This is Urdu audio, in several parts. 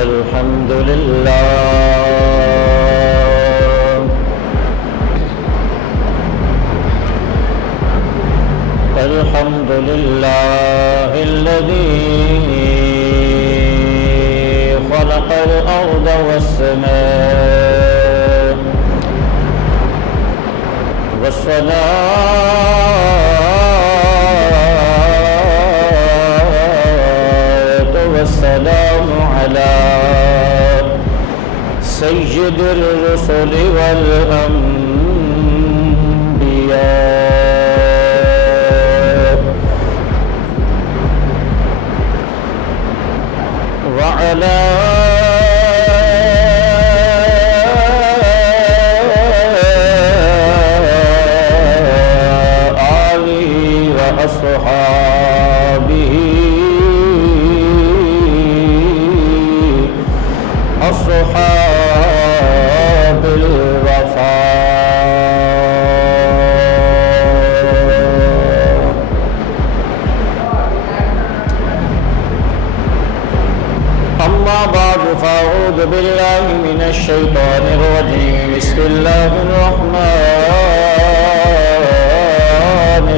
الحمد لله الحمد لله الذي خلق الأرض والسماء والصلاة والسلام على سيد الرسل والأنبياء وعلى آله وأصحابه أصحاب الوفاء. أما بعد فأعوذ بالله من الشيطان الرجيم. بسم الله الرحمن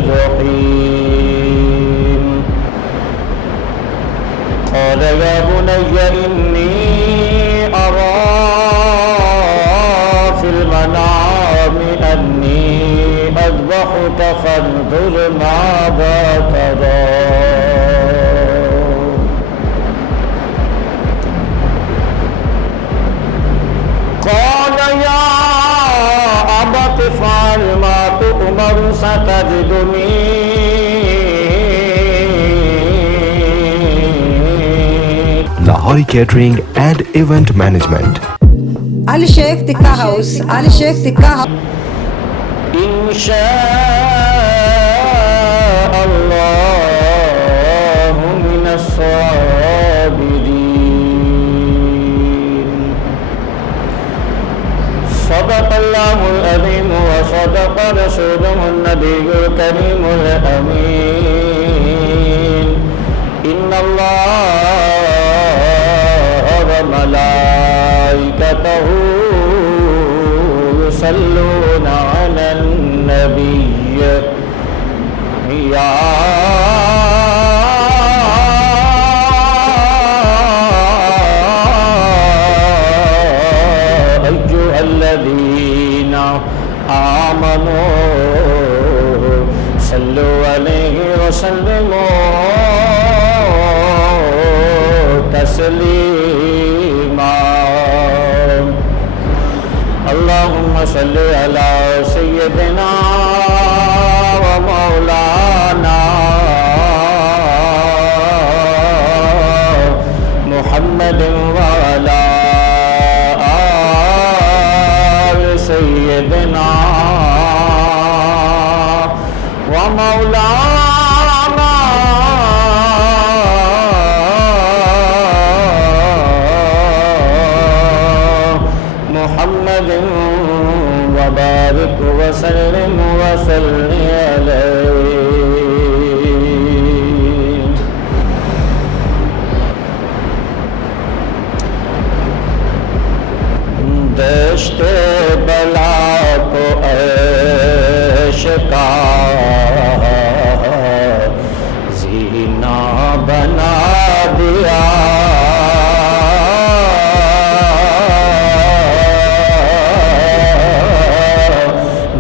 الرحيم. قال يا بني إني أرى في المنام أني أذبحك فانظر ماذا ترى. قال يا أبت افعل ما تؤمر ستجدني Lahori Catering and Event Management. Ali Sheikh Tikka House, Ali Sheikh Tikka House. إن شاء الله من الصابرين. صدق الله العظيم وصدق رسوله النبي الكريم الأمين. إن الله وملائكته يصلون على النبي يا أيها الذين آمنوا صلوا عليه وسلموا تسليما. اللهم صل على سيدنا ومولانا محمد وعلى آل سيدنا ومولانا محمد وبارك وسلم وصل عليه. دشت بلا کو عیش کا زینہ بنا دیا.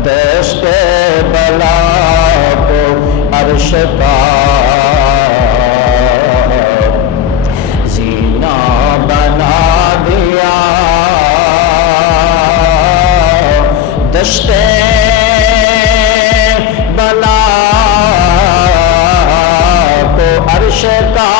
دشت بلا کو عرش کا زینہ بنا دیا. دشت بلا کو عرش کا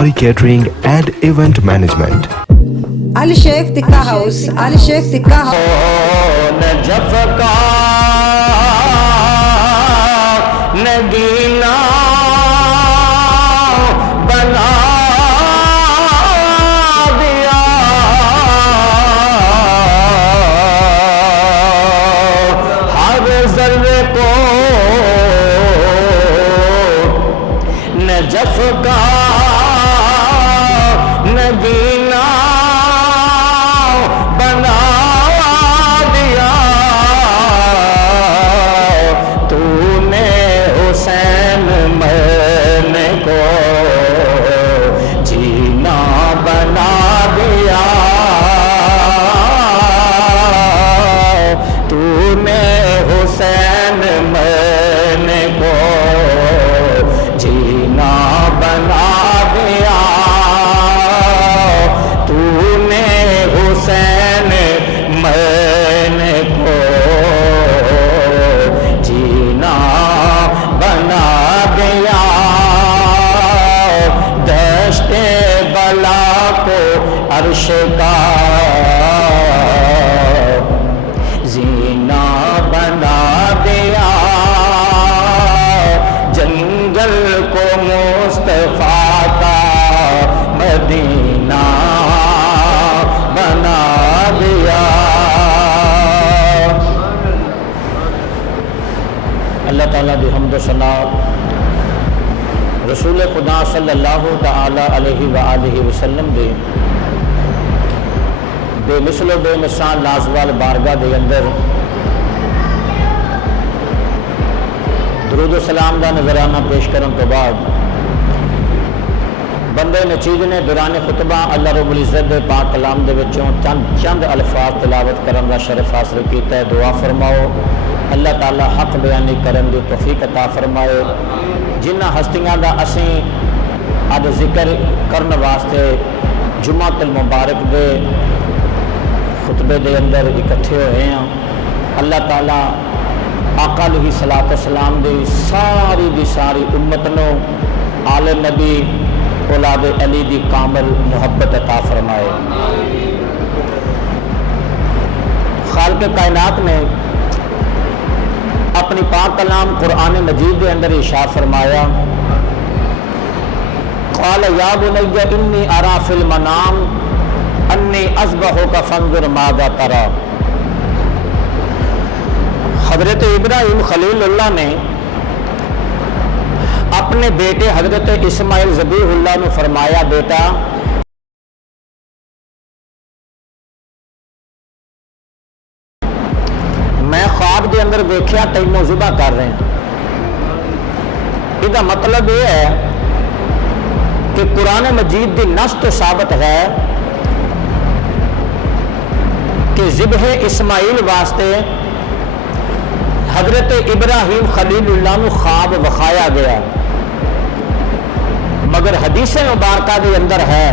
Lahori Catering and Event Management. Ali Sheikh Tikka House, Ali Sheikh Tikka House. Najaf کا نگینا بنا دیا ہر ذرے کو نجف کا نگینا بنا دیا تو نے حسین مرنے کو جینا بنا دیا تو نے حسین مرنے کو جینا بنا دیا تو نے حسین مرنے کو جینا بنا دیا دشت بلا کو عرش کا زینہ بنا دیا جنگل کو مصطفیٰ کا مدینہ بنا دیا اللہ تعالیٰ دی حمد و ثنا رسول خدا صلی اللہ تعالی علیہ وآلہ وسلم دے بے مثل و بے مثال لازوال بارگاہ دے اندر درود و سلام دا نظرانہ پیش کرن تو بعد بندے نچیز نے دوران خطبہ اللہ رب العزت دے پاک کلام دے وچوں چند الفاظ تلاوت کرن دا شرف حاصل کیتا ہے دعا فرماؤ اللہ تعالی حق بیانی کرن دی توفیق عطا فرمائے جنہ ہستیاں دا اسیں اج ذکر کرن واسطے جمعۃ المبارک دے خطبے دے اندر اکٹھے ہوئے ہیں اللہ تعالی آقا علیہ صلاۃ والسلام دی ساری امت نو آل نبی اولاد علی دی کامل محبت عطا فرمائے خالق کائنات نے اپنی پاک کلام قرآن مجید دے اندر ارشاد فرمایا قال یا بنی انی ارا فی المنام انی اذبحک فانظر ماذا تری حضرت ابراہیم خلیل اللہ نے اپنے بیٹے حضرت اسماعیل ذبیح اللہ نے فرمایا بیٹا میں خواب دے اندر دیکھیا تینوں ذبح کر رہے ہیں یہ مطلب یہ ہے کہ قرآن مجید دی نص تو ثابت ہے کہ ذبح اسماعیل واسطے حضرت ابراہیم خلیل اللہ نو خواب وکھایا گیا مگر حدیث مبارکہ دے اندر ہے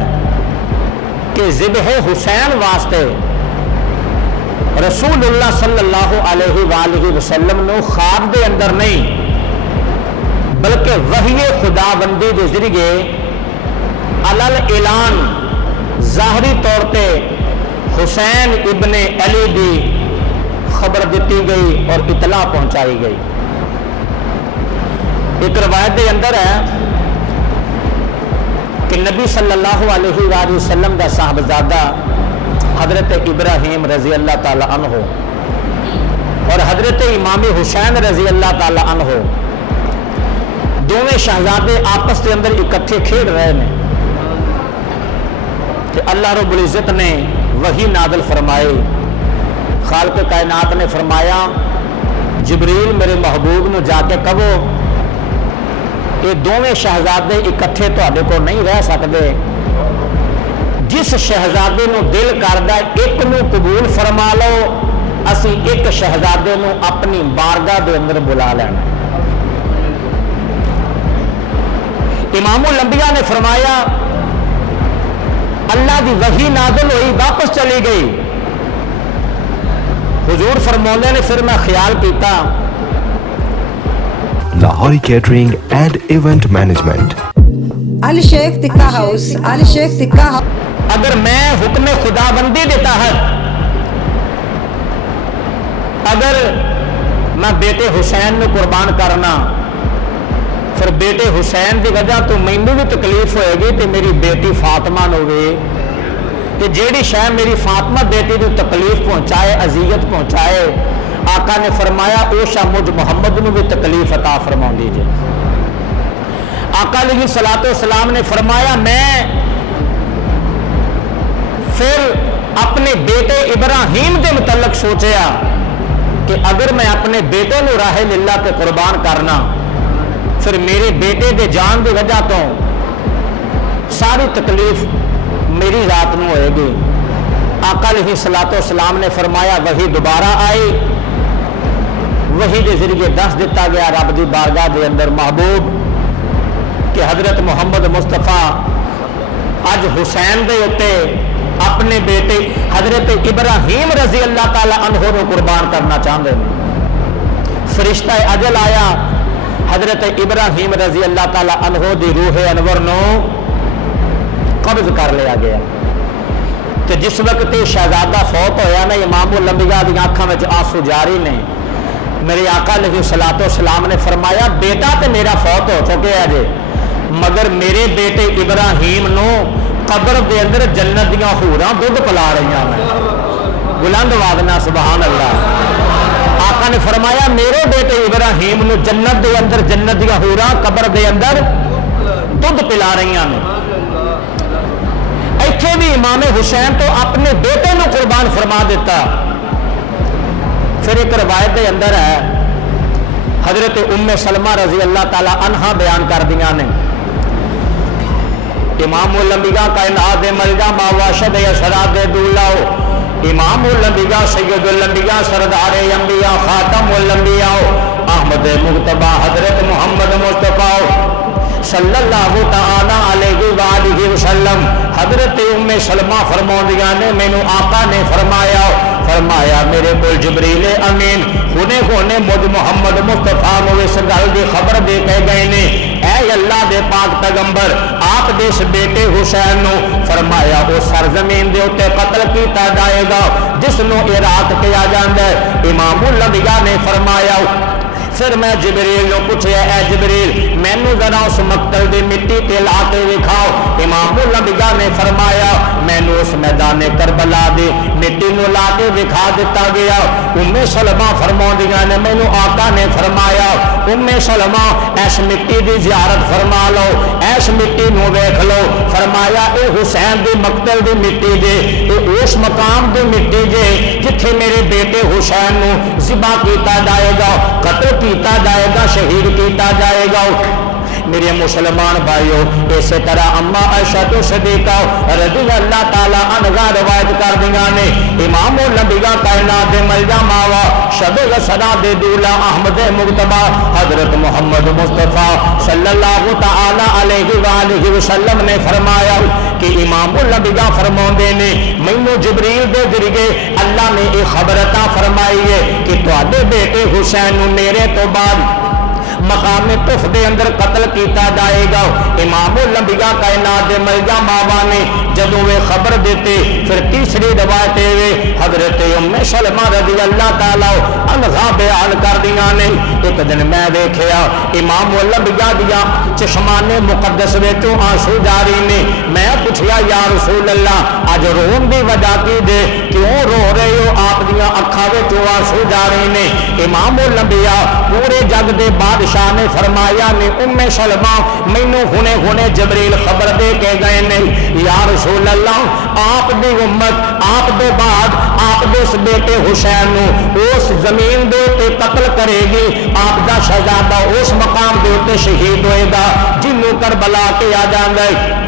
کہ ذبح حسین واسطے رسول اللہ صلی اللہ علیہ وآلہ وسلم نو خواب دے اندر نہیں بلکہ وحی خدا بندی دے ذریعے علل اعلان ظاہری طور پہ حسین ابن علی دی خبر دیتی گئی اور اطلاع پہنچائی گئی ایک روایت دے اندر ہے کہ نبی صلی اللہ علیہ وآلہ وسلم دا صاحبزادہ حضرت ابراہیم رضی اللہ تعالی عنہ اور حضرت امام حسین رضی اللہ تعالی عنہ دونوں شہزادے آپس کے اندر اکٹھے کھیل رہے ہیں کہ اللہ رب العزت نے وحی نازل فرمائے خالق کائنات نے فرمایا جبریل میرے محبوب نو جا کے کہو یہ دونوں شہزادے اکٹھے تواڈے کو نہیں رہ سکتے جس شہزادے نو دل کردا ایک نو قبول فرما لو اسی ایک شہزادے نو اپنی بارگاہ دے اندر بلا لینا امام الانبیاء نے فرمایا اللہ دی وحی نازل ہوئی واپس چلی گئی حضور فرماندے نے پھر میں خیال کیتا Lahori Catering and Event Management. Ali Sheikh Tikka House, Ali Sheikh Tikka House. اگر میں حکم خداوندی کے تحت اگر میں بیٹے حسین کو قربان کرنا پھر بیٹے حسین کی وجہ تو مینوں بھی تکلیف ہوئے گی تو میری بیٹی فاطمہ نو ہوئے کہ جیڑی شاید میری فاطمہ بیٹی کو تکلیف پہنچائے اذیت پہنچائے آقا نے فرمایا او شاہ مجھ محمد نو بھی تکلیف عطا فرما دیجئے. آقا علیہ الصلوۃ والسلام نے فرمایا میں پھر اپنے بیٹے ابراہیم کے متعلق سوچیا کہ اگر میں اپنے بیٹے نو راہ للہ پہ قربان کرنا پھر میرے بیٹے کے جان کی وجہ تو ساری تکلیف میری ذات نو ہوئے گی. آقا علیہ الصلوۃ والسلام نے فرمایا وہی دوبارہ آئی وہی کے ذریعے دس دیتا گیا رب دی بارگاہ دے اندر محبوب کہ حضرت محمد مصطفیٰ اج حسین دے اتے اپنے بیٹے حضرت ابراہیم رضی اللہ تعالی عنہ کو قربان کرنا چاہتے ہیں. فرشتہ اجل آیا حضرت ابراہیم رضی اللہ تعالی عنہ دی روح انور نو قبض کر لیا گیا. تو جس وقت شہزادہ فوت ہویا نا امام الانبیاء دی آنکھاں وچ آنسو جاری نے. میرے آقا علیہ الصلوۃ والسلام نے فرمایا بیٹا تے میرا فوت ہو چکے ہے مگر میرے بیٹے ابراہیم نو قبر دے اندر جنت دیاں حوراں دودھ پلا رہی ہیں. بلند آواز سبحان اللہ. آقا نے فرمایا میرے بیٹے ابراہیم نو جنت دے اندر جنت دیاں حوراں قبر دے اندر دودھ پلا رہی ہیں. ایتھے بھی امام حسین تو اپنے بیٹے نو قربان فرما دیتا. پھر ایک روایت کے اندر ہے حضرت ام سلمہ رضی اللہ تعالی عنہا بیان کر دیا نے امام الانبیاء کائنات ملجا ما واشد اشراد دولاو امام الانبیاء سید الانبیاء سردار انبیاء خاتم الانبیاء احمد مجتبی حضرت محمد مصطفیٰ صلی اللہ تعالی علیہ وآلہ وسلم. حضرت ام سلمہ فرماندیاں نے مینوں آقا نے فرمایا میرے کو جبریل امین ہونے مجھ محمد مصطفیٰ کو اس گل کی خبر دے کے گئے نے اے اللہ دے پاک پیغمبر آپ دے اس بیٹے حسین نو فرمایا وہ سرزمین دے اوتے قتل کیتا جائے گا جس نو عراق کیا جاندا ہے. امام الانبیاء نے فرمایا پھر میں جبریل نو پوچھیا اے جبریل مینوں ذرا اس مقتل دی مٹی تے لا کے دکھاؤ. امام الانبیاء نے فرمایا مینوں اس میدان کربلا دی مٹی نو لا کے دکھا دیتا گیا. ام سلمہ فرماندیاں نے مینوں آقا نے فرمایا ام سلمہ اس مٹی دی زیارت فرما لو اس مٹی نو ویکھ لو. فرمایا اے حسین دی مقتل دی مٹی جے اے اس مقام دی مٹی جے جتھے میرے بیٹے حسین نو ذبح کیتا جائے گا قتل کیتا جائے گا شہید کیتا جائے گا. میرے مسلمان بھائیو اسی طرح اما عائشہ صدیقہ رضی اللہ تعالی عنہا روایت کر دیا نے امام الانبیاء کائنات ملجا ماوا شب سدا دے دولا احمد مجتبی حضرت محمد مصطفیٰ صلی اللہ تعالی علیہ وآلہ وسلم نے فرمایا کہ امام الانبیاء فرماندے نے مینوں جبریل دے ذریعے اللہ نے یہ خبر عطا فرمائی ہے کہ تواڈے بیٹے حسین نو میرے تو بعد مقام طف دے اندر قتل کیتا جائے گا. امام الانبیاء کائنات دے ملجا ماوا نے جدوں وہ خبر دیتے پھر تیسری روایت ہے حضرت ام سلمہ رضی اللہ تعالی عنہا بیان کر دیا نے ایک دن میں دیکھیا امام الانبیاء دیا چشمان مقدس وچوں آنسو جاری نے. میں پوچھیا یا رسول اللہ اج رون دی وجہ کی دے کیوں رو رہے ہو آپ دیا اکھاں وچوں آنسو جاری نے. امام الانبیاء پورے جگ دے بادشاہ نے فرمایا نے ام سلمہ مینوں ہونے جبریل خبر دے کے گئے نے یا رسول اللہ آپ دی امت آپ دے بعد آپ دے اس بیٹے حسین نو اس زمین دے تے قتل کرے گی. آپ دا شہزادہ اس مقام دے تے شہید ہوئے گا جنوں کربلا کے آ جاندا ہے.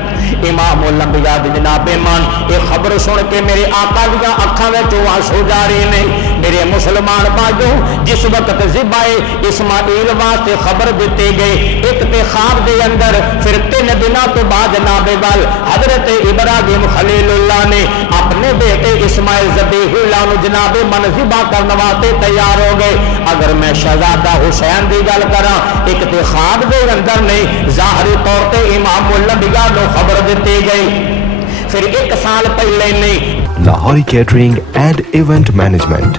امام الانبیاء دی جناب من یہ خبر سن کے میرے آقا دیاں اکھاں وچوں آنسو جاری نے۔ میرے مسلمان بھائیو جس وقت ذبح اسماعیل واسطے خبر دیتے گئے ایک تے خواب دے اندر، پھر 3 دنوں تو بعد جناب وال حضرت ابراہیم خلیل اللہ نے اپنے بیٹے اسماعیل ذبیح اللہ نو جناب من ذبح کرنے واسطے تیار ہو گئے۔ اگر میں شہزادہ حسین دی گل کراں ایک تے خواب دے اندر نہیں، ظاہری طور تے امام الانبیاء نو خبر دیتی گئی۔ پھر 1 سال پہلے نہیں Lahori Catering and Event Management.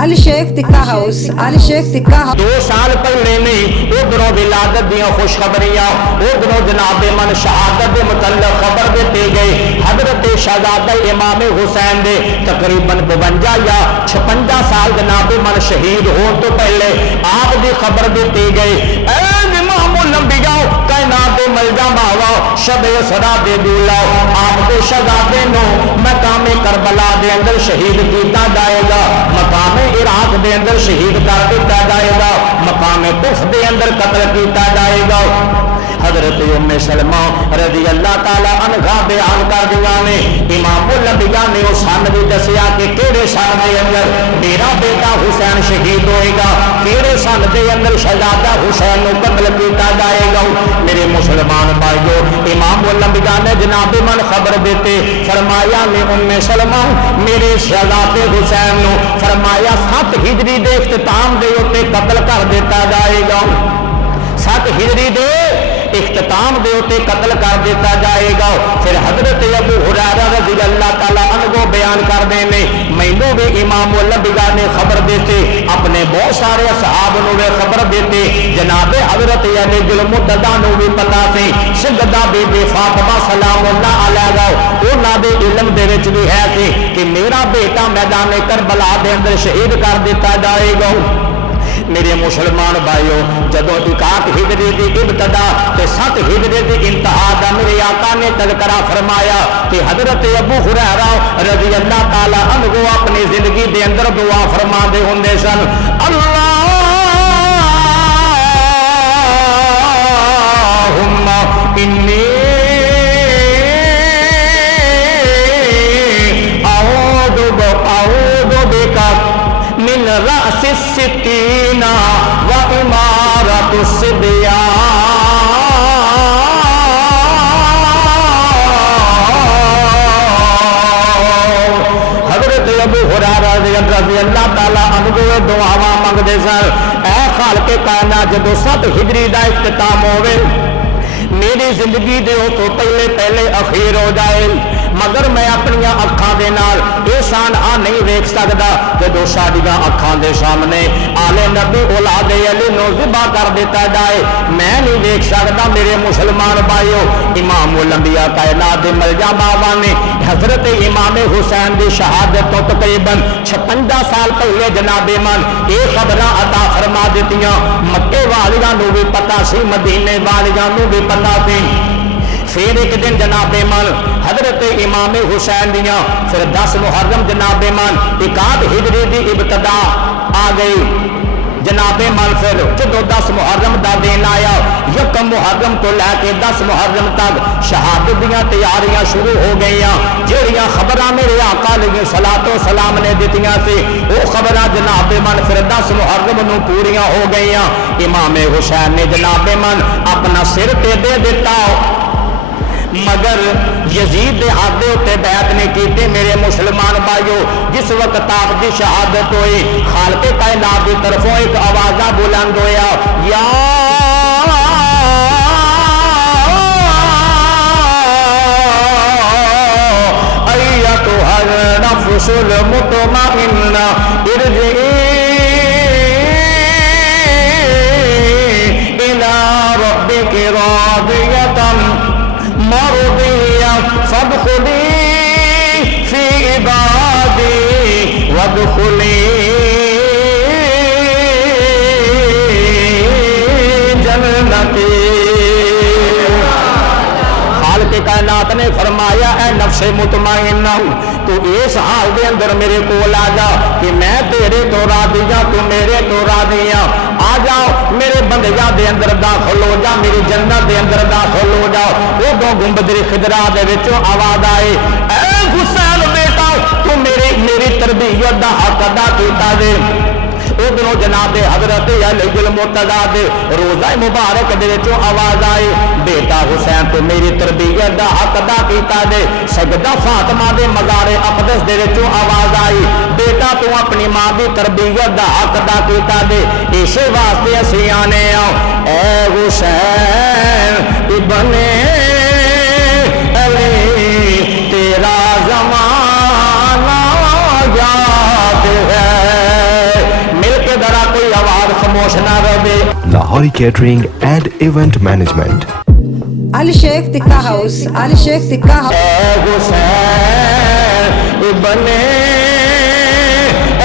Ali Sheikh Tikka House, Ali Sheikh Tikka House. 2 سال پہلے نہیں ادھروں ولادت دیاں خوشخبریاں، ادھروں جناب من شہادت دے متعلق خبر دیتے گئے۔ حضرت شہزادہ امام حسین دے تقریباً 52 یا 56 سال جناب من شہید ہون تو پہلے آپ دی خبر دیتے گئے۔ اے امام الانبیاء کائنات دے ملجا باوا شب اسرا دے دولا آپ دے شہزادے نو مقام کربلا دے اندر شہید کیتا جائے گا، مقام عراق دے اندر شہید کر دیتا جائے گا، مقام کف دے اندر قتل کیتا جائے گا۔ حضرت ام سلمہ رضی اللہ تعالی عنہا بیان کر دیا نے امام الانبیاء نے اس سن بھی دسیا کہ کیڑے سن دے اندر میرا بیٹا حسین شہید ہوئے گا، کیڑے سن دے اندر شہزادہ حسین نو قتل کیتا جائے گا۔ میرے مسلمان بھائیو امام الانبیاء نے جناب من خبر دیتے فرمایا نے ام سلمہ میرے شہزادے حسین نو فرمایا 7 ہجری دے اختتام دے اوتے قتل کر دیتا جائے گا، 7 ہجری دے اختتام دے اوتے قتل کر دیتا جائے گا۔ پھر حضرت ابو ہریرہ رضی اللہ تعالی عنہ بیان کر دے نے مینوں بھی امام الانبیاء نے خبر دیتے، اپنے بہت سارے اصحاب نو بھی خبر دیتے، جناب حضرت علی المرتضیٰ نو بھی پتہ سی، سیدہ بی بی فاطمہ سلام اللہ علیہا انہاں دے علم دے وچ بھی ہے کہ میرا بیٹا میدان کربلا دے اندر شہید کر دیتا جائے گا۔ میرے مسلمان بھائیو جدو 61 ہجری دی ابتدا تے 7 ہجری دی انتہا دا میرے آقا نے تذکرہ فرمایا کہ حضرت ابو ہریرہ رضی اللہ تعالی عنہ اپنی زندگی دے اندر دعا فرما دے ہوندے سن، اللہم انی اعوذ بک من رأس الستین و امارت الصبیان۔ حضرت ابو ہریرہ رضی اللہ تعالی عنہ دعاواں منگدے سن، اے خالق کائنات جدو 7 ہجری دا اختتام ہوئے میری زندگی دے تو پہلے اخیر ہو جائے، مگر میں اپنی اکھاں دے نال احسان نہیں ویکھ سکدا جدو ساڈیاں اکھاں دے سامنے آلے نبی اولاد علی نو ذبح کر دیتا جائے، میں نہیں ویکھ سکدا۔ میرے مسلمان بھائیو امام الانبیاء کائنات دے ملجا بابا نے حضرت امام حسین دی شہادت تو تقریباً 56 سال پہلے جناب من یہ خبراں عطا فرما دتیاں، مکے والیاں نو بھی پتہ سی، مدینے والیاں نو بھی پتہ سی۔ پھر ایک دن جناب من حضرت امام حسین دیاں پھر 10 محرم جناب من 61 ہجری دی ابتدا آ گئی جناب من، پھر جدو 10 محرم دا دن آیا 1 محرم تو لے کے 10 محرم تک شہادت دیاں تیاریاں شروع ہو گئیاں، جہڑیاں خبراں میرے آقا علیہ الصلوۃ والسلام نے دتیاں سی وہ خبراں جناب من پھر 10 محرم نو پوریاں ہو گئیاں۔ امام حسین نے جناب من اپنا سر تے دے دیتا، مگر یزید دے ہاتھ تے بیعت نے کیتے۔ میرے مسلمان بھائیو جس وقت آپ دی شہادت ہوئی خالق کائنات دی طرفوں ایک آواز بلند ہویا، یا ایتھا النفس المطمئنہ ارجعی الی ربک راضیۃ مرضیہ فادخلی فی عبادی وادخلی جنتی۔ خالق کائنات نے فرمایا اے نفس مطمئنہ تو اس حال دے اندر میرے کول آ جا کہ میں تیرے تو راضی ہاں، تو میرے تو راضی ہاں، آ جاؤ میرے بندیاں دے اندر داخل ہو جا، میری جنت دے اندر داخل ہو جا۔ ادو گنبد خضرا دے وچوں آواز آئے، اے حسین بیٹا تو میری تربیت دا حق ادا کیتا دے۔ ادھروں جناب حضرت علی المرتضیٰ دے روزہ مبارک دے وچوں آواز آئی، بیٹا حسین تو میری تربیت دا حق ادا کیتا دے۔ سیدہ فاطمہ دے مزار اقدس دے وچوں آواز آئی، بیٹا تو اپنی ماں دی تربیت دا حق ادا کیتا دے۔ اسی واسطے اسی آنے آؤ، اے حسین ابن علی تیرا زمانہ یاد ہے۔ کوئی آواز خاموش نہ رہے۔ Lahori Catering and Event Management. Ali Sheikh Tikka House, Ali Sheikh Tikka House. اے حسین ابن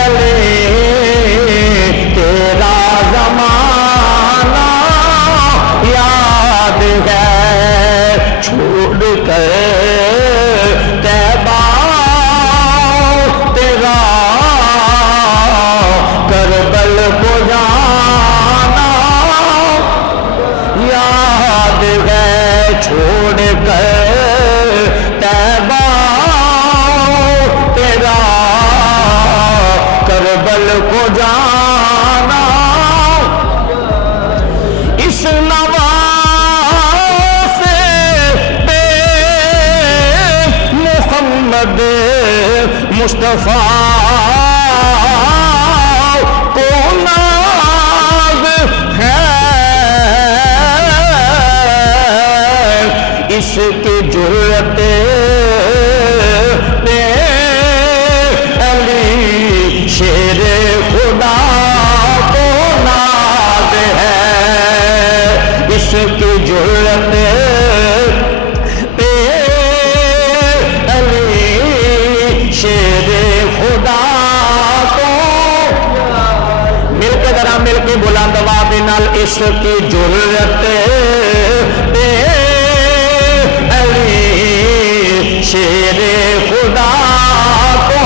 علی تیرا زمانہ یاد ہے، چھوڑ کر طیبہ تیرا کربل کو جانا یاد ہے، چھوڑ کر طیبہ تیرا کربل کو جانا۔ اس نواز پہ محمد مصطفیٰ اس کی جرت پہ علی شیر خدا کو ناز ہے، اس کی جرت پہ علی شیر خدا کو، مل کے ذرا مل کے بلند آواز نال، اس کی جرت پہ شیر خدا کو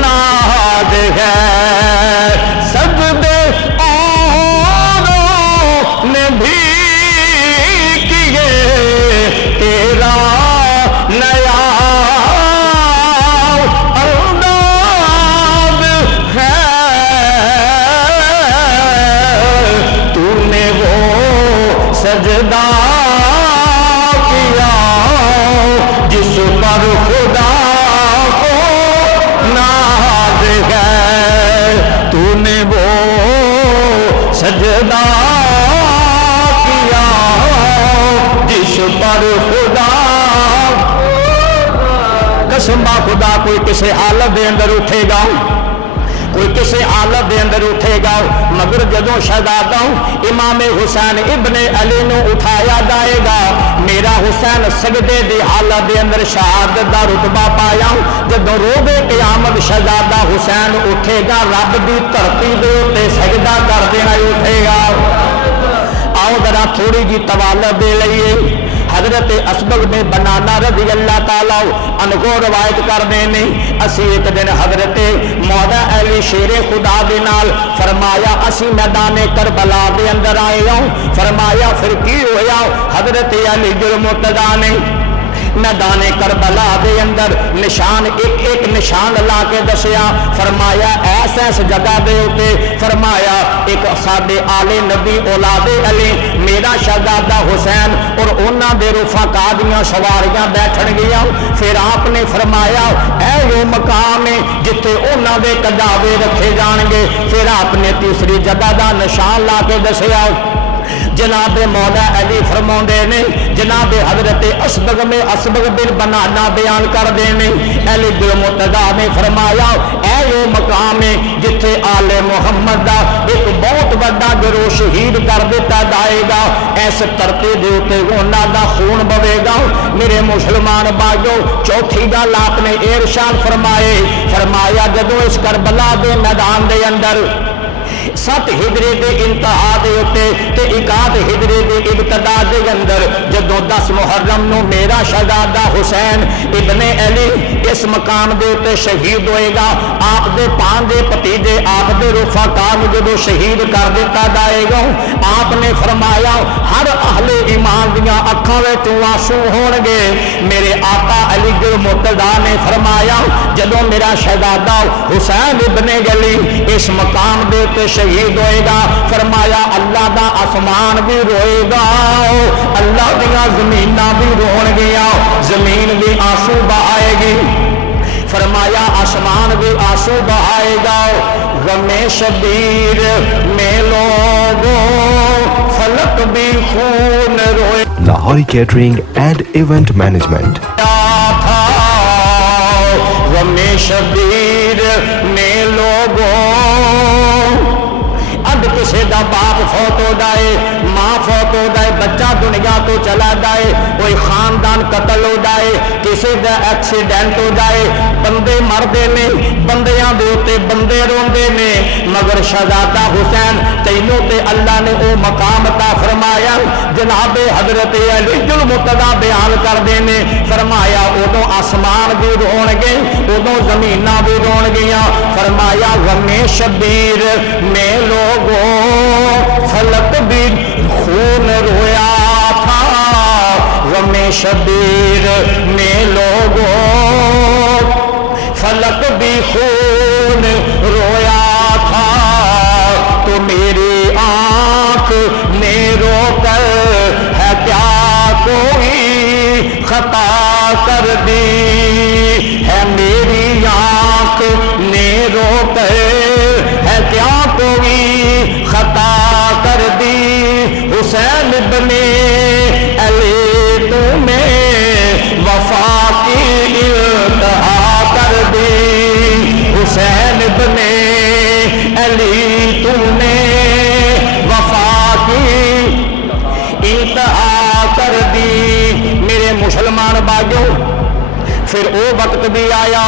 ناز ہے۔ سب بے اوروں نے بھی کیے تیرا نیا انداز ہے، تو نے وہ سجدہ جس پر خدا کو ناز ہے، تو نے وہ سجدہ کیا جس پر خدا۔ قسم خدا کوئی کسی حالت دے اندر اٹھے گا، کوئی کسی حالت دے اندر اٹھے گا، مگر جدوں شہزادہ امام حسین ابن علی نو اٹھایا جائے گا، میرا حسین سجدے دی حالت دے اندر شہادت دا رتبہ پایا، جدوں روبے قیامت شہزادہ حسین اٹھے گا، رب دی دھرتی دے اوتے سجدہ کر دینا اٹھے گا۔ آؤ ذرا تھوڑی جی توالت دے لئیے۔ حضرت اسبغ بن بنانا رضی اللہ تعالیٰ عنہ روایت کر دینے، اسی ایک دن حضرت مولا علی شیر خدا دے نال فرمایا اسی میدان کربلا دے اندر آئے ہوں، فرمایا پھر کی ہویا؟ حضرت علی المرتضیٰ نے میدان کربلا دے اندر نشان ایک ایک نشان لا کے دسیا، فرمایا ایس ایس جگہ دے ہوتے، فرمایا ایک ساڈے آلے نبی اولاد علی میرا شہزادہ حسین اور انہاں دے رفقا دیاں سواریاں بیٹھن گیا، پھر آپ نے فرمایا اے وہ مقام ہے جتھے انہاں دے کداوے رکھے جان گے، پھر آپ نے تیسری جگہ دا نشان لا کے دسیا۔ جناب مولا علی فرماندے نے، جناب حضرت اسبغ بن بنانا بیان کر دینے، علی المرتضیٰ نے فرمایا اے وہ مقام ہے جتھے آل محمد دا ایک بہت بڑا گروہ شہید کر دیتا جائے گا، ایس دھرتی دے اوتے انہاں دا خون بہے گا۔ میرے مسلمان بھائیو، چوتھی گل آپ نے ارشاد فرمایا جدوں اس کربلا دے میدان دے اندر 7 ہجری دے انتہا دے اتے تے 61 ہجری دے ابتدا دے اندر جدوں 10 محرم نو میرا شہزادہ حسین ابن علی اس مقام دے اتے شہید ہوئے گا. آپ دے پانجے بھتیجے آپ دے رفقا نو جدوں شہید کر دیتا جائے گا آپ نے فرمایا ہر اہل ایمان دیاں اکھاں وچ آنسو ہون گے. میرے آقا علی مرتضیٰ نے فرمایا جدوں میرا شہزادہ حسین ابن علی اس مقام دے تے شہید ہوئے گا فرمایا اللہ دا آسمان بھی روئے گا, اللہ دیاں زمیناں بھی رون گیا, زمین بھی آنسو بہائے گی. فرمایا آسمان بھی آنسو بہائے گا. غم شبیر میں لوگوں فلک بھی خون روئے. Lahori Catering and Event Management. غم شبیر میں لوگوں اب کسی دا باپ فوت ہو جائے, ماں فوت ہو جائے, بچہ دنیا تو چلا جائے, کوئی خاندان قتل ہو جائے, کسی دا ایکسیڈنٹ ہو جائے, بندے مردے نے, بندیاں دے تے بندے روندے نے, مگر شہزادہ حسین تینوں تے اللہ نے او مقام عطا فرمایا. جناب حضرت علی المرتضیٰ بیان کر دینے فرمایا ادوں آسمان بھی رون گے, ادوں زمیناں بھی رون گیا. فرمایا غم شبیر میں لوگوں فلک بھی خون رویا تھا. غم شبیر میں لوگوں فلک بھی خون رویا تھا. تو میری آنکھ نے رو کر ہے کیا کوئی خطا کر دی, ہے میری آنکھ نے رو کر ہے کیا کوئی خطا کر دی. حسین ابن علی تو نے وفا کی انتہا کر دی. حسین ابن علی تو نے وفا کی انتہا کر دی. میرے مسلمان بھائیو پھر او وقت بھی آیا,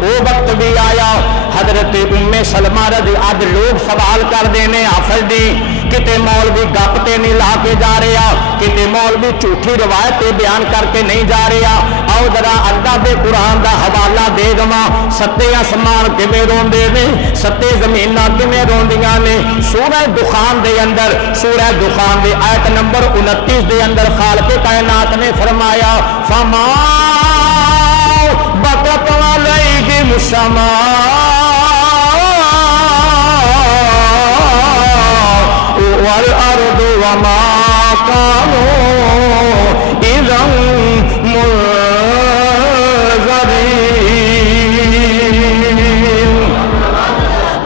او وقت بھی آیا حضرت ام سلمہ رضی. آج لوگ سوال کر دینے حافظ دی کتے مولوی گپ تے نہیں لا کے جا رہا, کتے مولوی جھوٹھی روایت بیان کر کے نہیں جا رہا. آؤ ذرا اللہ دے قرآن دا حوالہ دے دواں. ستے آسمان کیویں روندے نے, ستے زمیناں کیویں روندیاں نے. سورہ دخان دے اندر, سورہ دخان دے آیت نمبر 29 دے اندر خالق کائنات نے فرمایا فما بقت علیہم السماء والارض وما كانوا اذا منظرین.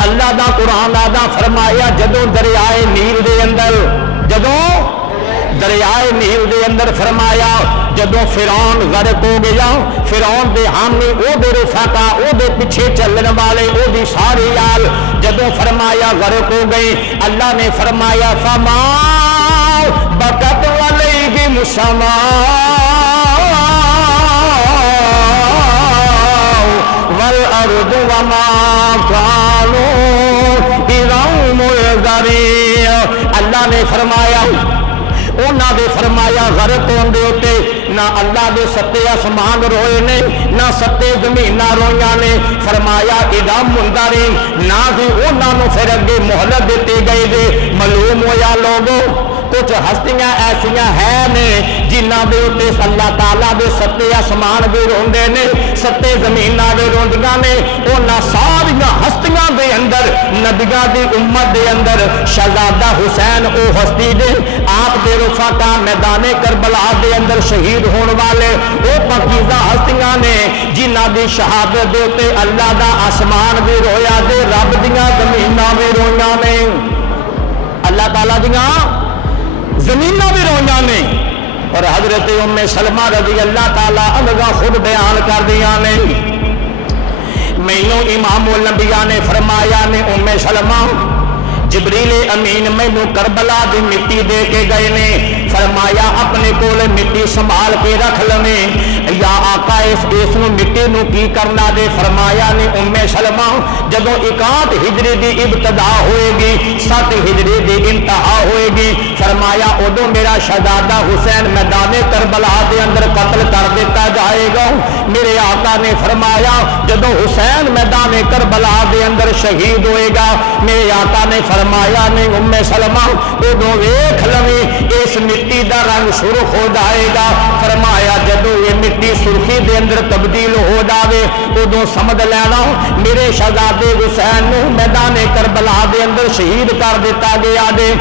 اللہ دا قرآن آدھا فرمایا جدوں دریائے نیل دے اندر, جدوں دریائے نیل دے اندر فرمایا جدوں فرعون غرق ہو گیا, فرعون دے حامی او دے رفقا او دے پیچھے چلن والے او دی ساری آل جدوں فرمایا غرق ہو گئی. اللہ نے فرمایا فما بقت علیہم السماء والارض وما كانوا اذا منظرین. اللہ نے فرمایا انہاں دے فرمایا غرق ہون دے اوتے نہ اللہ دے ستے آسمان روئے نے, نہ ستے زمیناں روئیاں نے. فرمایا اذا منظرین, نہ ہی انہاں نو پھر اگے مہلت دتی گئی دے. معلوم ہویا لوگوں کچھ ہستیاں ایسیاں ہے نے جنہاں دے اوتے اللہ تعالیٰ دے ستے آسمان بھی روندے نے, ستے زمیناں بھی روندیاں نے. انہاں ساریاں ہستیاں دے اندر نبیاں دی امت دے اندر شہزادہ حسین او ہستی دے آپ دے رفقا میدان کربلا دے اندر شہید ہون والے او پاکیزہ ہستیاں نے جنہاں دی شہادت دے اوتے اللہ دا آسمان بھی رویا دے, رب دیاں زمیناں بھی رویاں نے, اللہ تعالیٰ دیاں زمیناں بھی رویاں نے. اور حضرت ام سلمہ رضی اللہ تعالیٰ عنہا خود بیان کر دیا نے مینوں امام الانبیاء نے فرمایا نے ام سلمہ جبریل امین مینوں کربلا دی مٹی دے کے گئے نے, فرمایا اپنے کول مٹی سنبھال کے رکھ لویں, یا آقا اس نو مٹی نو کی کرنا دے؟ فرمایا نے اُمّ سلمہ جدوں 61 ہجری دی ابتدا ہوئے گی 7 ہجری دی انتہا ہوئے گی، فرمایا ادو میرا شہزادہ حسین میدان کربلا دے اندر قتل کر دیتا جائے گا۔ میرے آقا نے فرمایا جدوں حسین میدان کربلا دے اندر شہید ہوئے گا، میرے آقا نے فرمایا نے اُمّ سلمہ ادو ویکھ لویں اس مٹی دا رنگ سرخ ہو جائے گا۔ فرمایا جدوں یہ مٹی سرخی دے اندر تبدیل ہو جاوے ادو سمجھ لینا میرے شہزادے حسین نو میدان کربلا دے اندر شہید کر دیتا گیا دے۔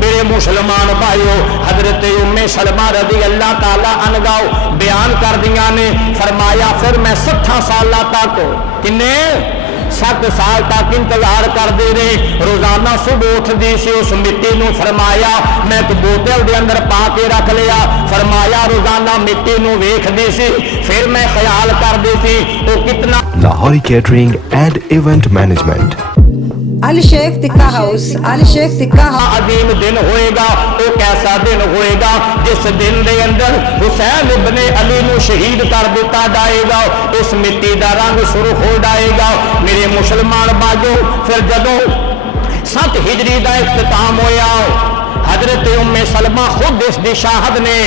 میرے مسلمان بھائیو، حضرت اُمّ سلمہ رضی اللہ تعالی عنہا بیان کر دیا نے، فرمایا پھر میں 60 سالہ تک کنے 7 سال تک انتظار کر دے رہے، روزانہ صبح اٹھ دی سی اس مٹی نو، فرمایا میں ایک بوتل دے اندر پا کے رکھ لیا، فرمایا روزانہ مٹی نو ویکھ دی سی، پھر میں خیال کر دی سی وہ کتنا Lahori Catering and Event Management. Ali Sheikh tikka house, Ali Sheikh tikka house عظیم دن ہوئے گا، وہ کیسا دن ہوئے گا جس دن دے اندر حسین ابن علی نو شہید کر دیتا جائے گا، اس مٹی دا رنگ سرخ ہو جائے گا۔ میرے مسلمان بھائیو، پھر جدوں 7 ہجری دا اختتام ہویا، حضرت اُمّ سلمہ خود اس دی شاہد نے۔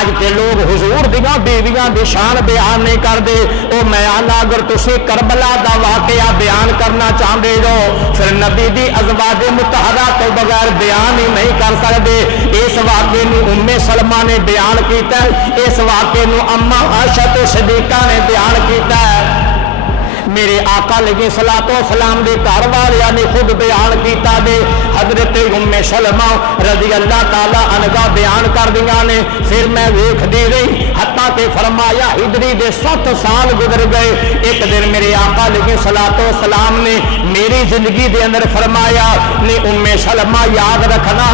اج تے لوگ حضور دیاں بیویاں دی شان بیان نہیں کردے، او میں آنا اگر تسی کربلا دا واقعہ بیان کرنا چاہتے ہو پھر نبی دی ازواج مطہرہ تو بغیر بیان ہی نہیں کر سکتے۔ اس واقعے نو اُمّ سلمہ نے بیان کیتا ہے، اس واقعے نو اماں عائشہ صدیقہ نے بیان کیتا ہے۔ میرے آقا علیہ الصلوۃ والسلام دے گھر والے نے خود بیان کیتا دے، حضرت اُمّ سلمہ رضی اللہ تعالی عنہا بیان کر دیا نے، پھر میں ویکھ دی رہی حتیٰ کہ فرمایا ہجری دے 7 سال گزر گئے، ایک دن میرے آقا علیہ الصلوۃ والسلام نے میری زندگی دے اندر فرمایا نے اُمّ سلمہ یاد رکھنا،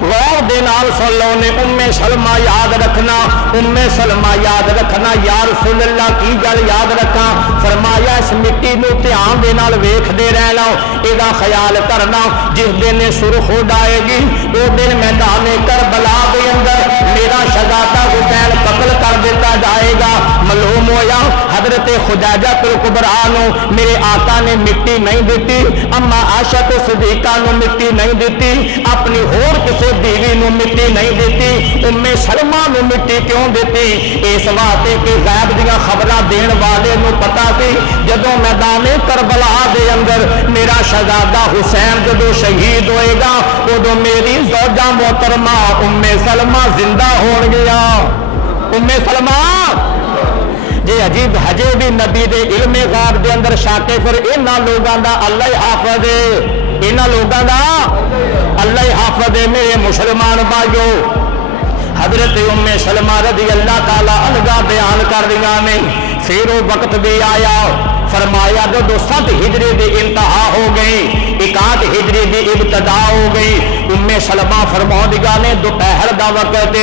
غور دے نال سن لو نے اُمّ سلمہ یاد رکھنا، اُمّ سلمہ یاد رکھنا، یا رسول اللہ کی گل یاد رکھا، فرمایا اس مٹی نو دھیان دے نال ویکھدے رہنا، ایدا خیال کرنا جس دن سرخ ہو جائے گی وہ دن میدان کربلا دے اندر میرا شہزادہ حسین قتل کر دیتا جائے گا۔ معلوم ہویا حضرت خدیجہ الکبریٰ نو میرے آقا نے مٹی نہیں دیتی، اما عائشہ صدیقہ نو مٹی نہیں دیتی، اپنی ہور کسی بیوی نو مٹی نہیں دیتی، اُمّ سلمہ نو مٹی کیوں دیتی؟ اس واسطے کہ غیب دیاں خبراں دین والے نو پتا سی جدوں میدان کربلا دے اندر میرا شہزادہ حسین جدوں شہید ہوئے گا ادوں میری زوجہ محترمہ اُمّ سلمہ زندہ ہون گیا۔ اُمّ سلمہ جی عجیب ہجے بھی نبی دے علم غیب دے اندر شاکے، پھر انہاں لوگاں دا اللہ حافظ ہے، انہاں لوگاں دا اللہ حافظ ہے۔ میرے مسلمان بھائیو، حضرت اُمّ سلمہ رضی اللہ تعالی عنہا بیان کر دیا نے، پھر وہ وقت بھی آیا، فرمایا جدو 7 ہجری دی انتہا ہو گئی 61 ہجری دی ابتدا ہو گئی، اُمّ سلمہ فرماؤندگا نے دوپہر دا وقت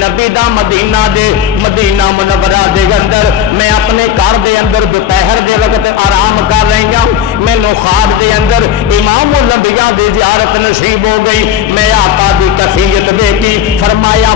نبی دا مدینہ منورہ دے اندر میں اپنے گھر دے اندر دوپہر دے وقت آرام کر رہی ہوں، مینوں خواب دے اندر امام الانبیاء دی زیارت نصیب ہو گئی، میں آقا دی کیفیت دیکھی، فرمایا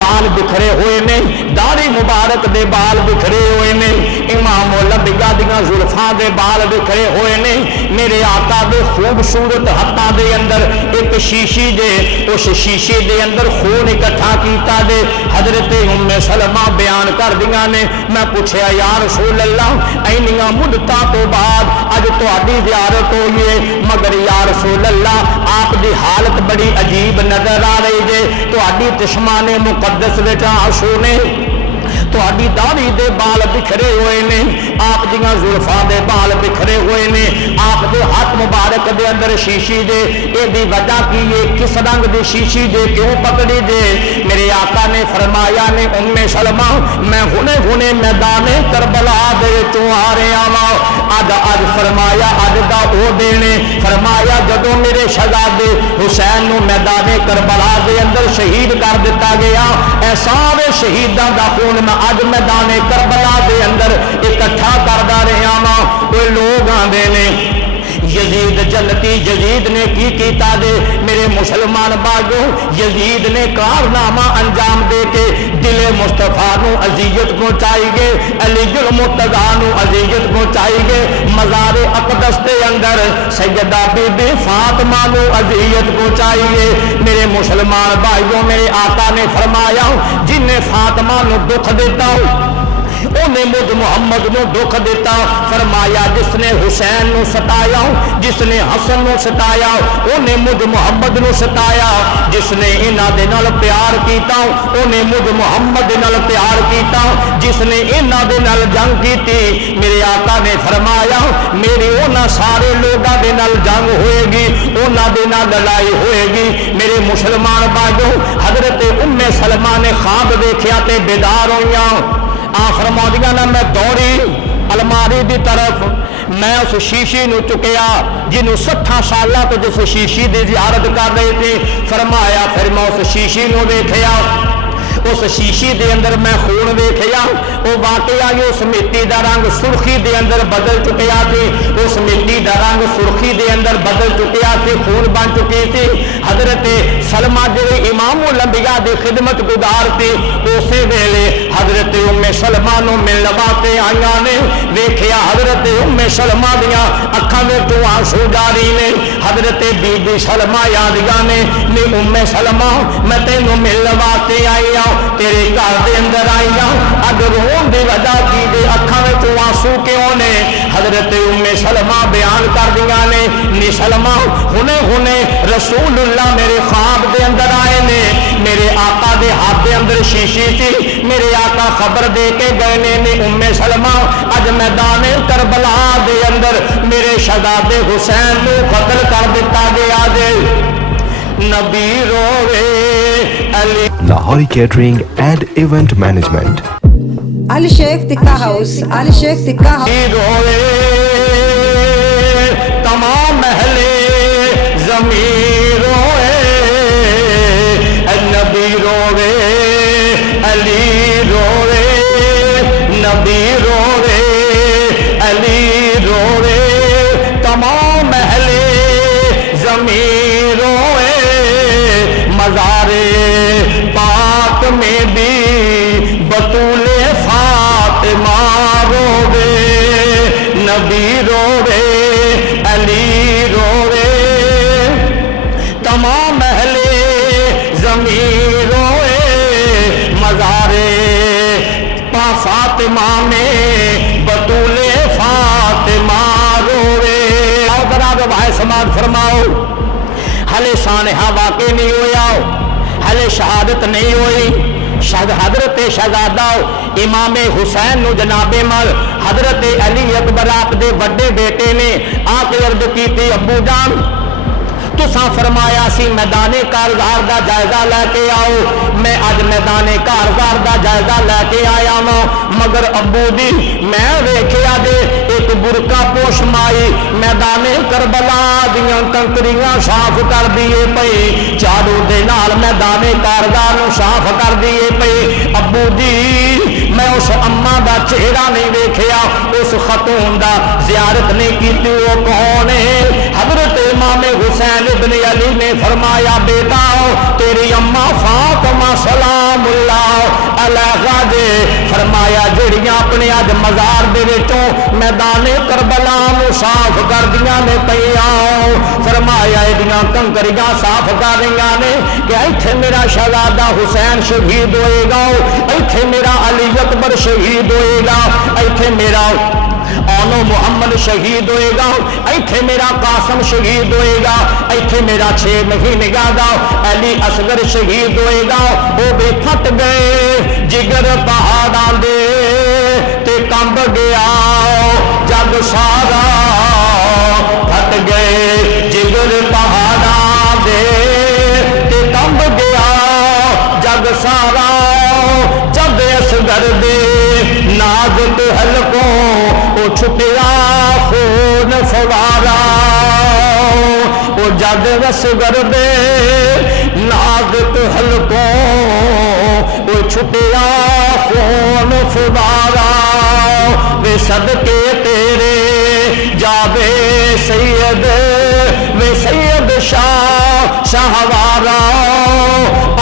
بال بکھرے ہوئے نے، داڑھی مبارک دے بال بکھرے ہوئے نے، امام الانبیاء دیاں زلفاں دے بال بکھرے ہوئے نے، میرے آقا دے خوبصورت ہاتھاں دے اندر ایک شیشی دے، اس شیشے دے اندر خون اکٹھا کیتا دے۔ حضرت اُمّ سلمہ بیان کر دیا نے، میں پوچھیا یا رسول اللہ اینیاں مدتاں تو بعد اج تہاڈی زیارت ہوئی ہے، مگر یا رسول اللہ آپ دی حالت بڑی عجیب نظر آ رہی ہے، تہاڈی چشمان مقدس وچ آنسو نے، تہاڈی داڑھی دے بال بکھرے ہوئے نے، آپ دیاں زلفاں دے بال بکھرے ہوئے نے، آپ دے ہاتھ مبارک دے اندر شیشی دے، اے دی وجہ کی ہے کس رنگ دی شیشی دے کیوں پکڑی دے؟ میرے آقا نے فرمایا نے اُمّ سلمہ میں ہنے میدان کربلا دے وچوں آ رہا ہاں، اج فرمایا اج دا او دن، فرمایا جدوں میرے شہزادے حسین نو میدان کربلا دے اندر شہید کر دیتا گیا، اے سارے شہیداں دا خون میں اج میدان کربلا دے اندر اکٹھا کردا رہا ہاں۔ کوئی لوگ آندے نے یزید یزید جنتی یزید نے کی کیتا دے میرے مسلمان بھائیو یزید نے کارنامہ انجام دے کے دل مصطفیٰ نو اذیت پہنچائی گے علی المرتضیٰ نو اذیت پہنچائی گے مزار اقدس دے اندر سیدہ بی بی فاطمہ نو اذیت پہنچائی گے میرے مسلمان بھائیو میرے آقا نے فرمایا جن نے فاطمہ نو دکھ دیتا انہیں مجھ محمد نو دکھ دیتا فرمایا جس نے حسین نو ستایا جس نے حسن نو ستایا انہیں مجھ محمد نو ستایا جس نے انہاں دے نال پیار کیتا انہیں مجھ محمد نال پیار کیتا جس نے انہاں دے نال جنگ کیتی میرے آقا نے فرمایا میری انہاں سارے لوگاں دے نال جنگ ہوئے گی انہاں دے نال لڑائی ہوئے گی میرے مسلمان بھائیو حضرت ام سلمہ نے خواب دیکھیا تے بیدار ہویاں فرماؤں نا میں دوڑی الماری دی طرف میں اس شیشی نو چکیا جنہوں 60 سالہ تو جس شیشی دی زیارت کر رہی تھی فرمایا پھر میں اس شیشی نو دیکھیا اس شیشی دے اندر میں خون دیکھیا وہ واقعہ اس مٹی دا رنگ سرخی دے اندر بدل چکیا تھی اس مٹی دا رنگ سرخی دے اندر بدل چکیا تھی خون بن چکی تھی حضرت سلمہ جو امام الانبیاء دی خدمت گزار تھی اسی ویلے حضرت ام سلمہ نو ملن واسطے آئیاں نے ویکھیا حضرت ام سلمہ دیاں اکھاں وچوں آنسو جاری نے حضرت بی بی سلمہ یادیاں نے ام سلمہ میں تینوں ملن واسطے آئی ہوں تیرے گھر دے اندر آئی ہوں اگ رون دی وجہ کی دے اکھاں وچوں آنسو کیوں نے حضرت ام سلمہ بیان کر دیاں نے نی سلمہ ہنے رسول اللہ میرے خواب دے اندر آئے نے میرے آقا دے ہاتھ دے اندر شیشی تھی میرے آقا خبر دے کے گئے نے ام سلمہ اج میدان کربلا دے اندر میرے شہزادے حسین نو قتل کر دیتا گیا دے نبی روے علی Lahori Catering and Event Management. Ali Sheikh Tikka House, Ali Sheikh Tikka House. روے تمام محلے زمین روے نبی روے علی روے نبی روے علی روے تمام محلے زمین روے مزار پاک میں بھی بطول فاطمہ روے نبی روے علی روے تمام اہل زمین روے مزار فاطمہ میں بطول فاطمہ روے اور برابر بھائی سماعت فرماؤ حل سانحہ واقع نہیں ہویا حل شہادت نہیں ہوئی حضرت شہزادہ امام حسین نو جناب مل حضرت علی اکبر آپ دے بڑے بیٹے نے آ کے عرض کی تھی ابو جان تساں فرمایا سی میدان کارزار دا جائزہ لے کے آؤ میں اج میدان کارزار دا جائزہ لے کے آیا ہوں مگر ابو دی میں ویکھیا دے ایک برقع پوش مائی میدان کربلا دیاں کنکریاں صاف کر دیے پئی جھاڑو دے نال میدان کارزار نو صاف کر دیے پئی ابو دی میں اس اماں دا چہرہ نہیں ویکھیا اس خاتون دا زیارت نہیں کیتی وہ کون ہے حضرت امام حسین ابن علی نے فرمایا بیٹا تیری اماں فاطمہ سلام اللہ علیہا دے فرمایا جڑیاں اپنے اج مزار دے وچوں میدان کربلا نو صاف کر دیاں نے پیاں فرمایا ایڈیاں کنکریاں صاف کر رہیاں نے کہ ایتھے میرا شہزادہ حسین شہید ہوئے گا ایتھے میرا علی اکبر شہید ہوئے گا ایتھے میرا آنو محمد شہید ہوئے گا ایتھے میرا قاسم شہید ہوئے گا ایتھے میرا 6 مہینے گا علی اصغر شہید ہوئے گا وہ بھی پھٹ گئے جگر پہاڑاں دے تے کمب گیا جگ سارا پھٹ گئے جگر پہاڑاں دے تے کمب گیا جگ سارا جب اصغر دے نازک حلقوں چھٹیا خون فوارا وہ جگ اصغر دے نازک حلقوں وہ چھٹیا خون فوارا وے صدقے تیرے جاوے سید وے سید شاہ شاہوارا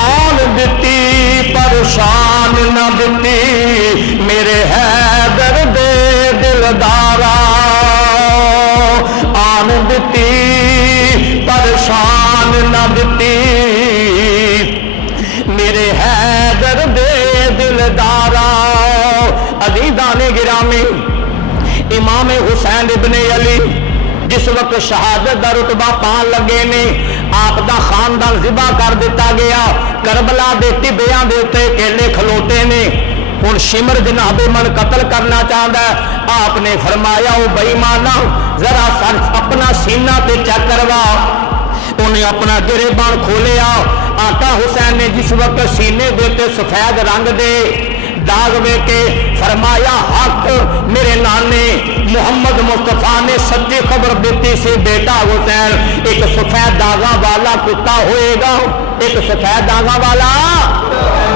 آن دتی پریشان نہ دتی میرے حیدر دے دلدارا آن دتی پریشان نہ دتی میرے حیدر دے دلدارا عزیزان گرامی امام حسین ابن علی جس وقت شہادت دا رتبہ پان لگے نے آپ دا خاندان ذبح کر دیتا گیا کربلا دے ٹبیاں دے اوتے کیلے کھلوتے نے ہن شمر جناب من قتل کرنا چاہتا ہے آپ نے فرمایا او بے ایمانا ذرا اپنا سینہ تے چیک کروا انہیں اپنا گریبان کھولیا آقا حسین نے جس وقت سینے دیتے سفید رنگ دے داغ میں کے فرمایا حق میرے نانے محمد مصطفیٰ نے سچی خبر دیتی سی بیٹا حسین ایک سفید داغا والا کتا ہوئے گا ایک سفید داغا والا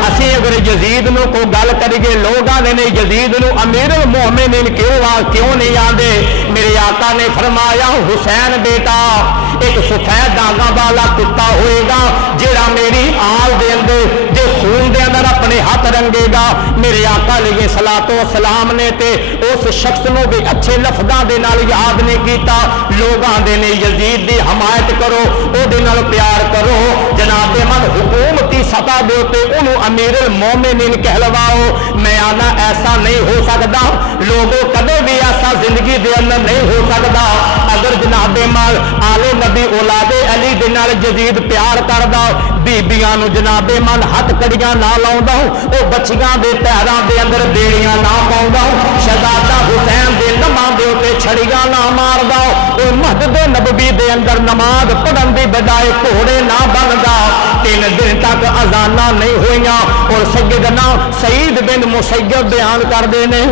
اسی اگر یزید نو کو گل کریے لوگ آنے نے یزید نو امیر المومنین کیوں نہیں آندے میرے آقا نے فرمایا حسین بیٹا ایک سفید داغا والا کتا ہوئے گا جیڑا میری آل دے اندر جے خون دے اندر اپنے ہاتھ رنگے گا میرے آقا علیہ الصلوۃ والسلام نے تے اس شخص نو بھی اچھے لفظاں دے نال یاد نہیں کیتا لوگ آندے نے یزید دی حمایت کرو او دے نال پیار کرو جناب من حکومتی سطح دے اوتے اونوں امیر المومنین کہلواؤ میں آنا ایسا نہیں ہو سکتا لوگوں کدے بھی ایسا زندگی دے اندر نہیں ہو سکتا اگر جناب مال آلے نبی اولاد علی دے نال یزید پیار کردا بیبیاں نو جناب مال ہاتھ کڑیاں نہ لاوندا او بچیاں دے پیراں دے اندر بیڑیاں نہ پاوندا شہزادہ حسین دے نماں دے اوتے چھڑیاں نہ ماردا او مسجد نبوی دے اندر نماز پڑھن دی بجائے گھوڑے نہ بندا 3 دن تک اذاناں نہیں ہوئیاں اور سیدنا سعید بن مسیب بیان کردے نے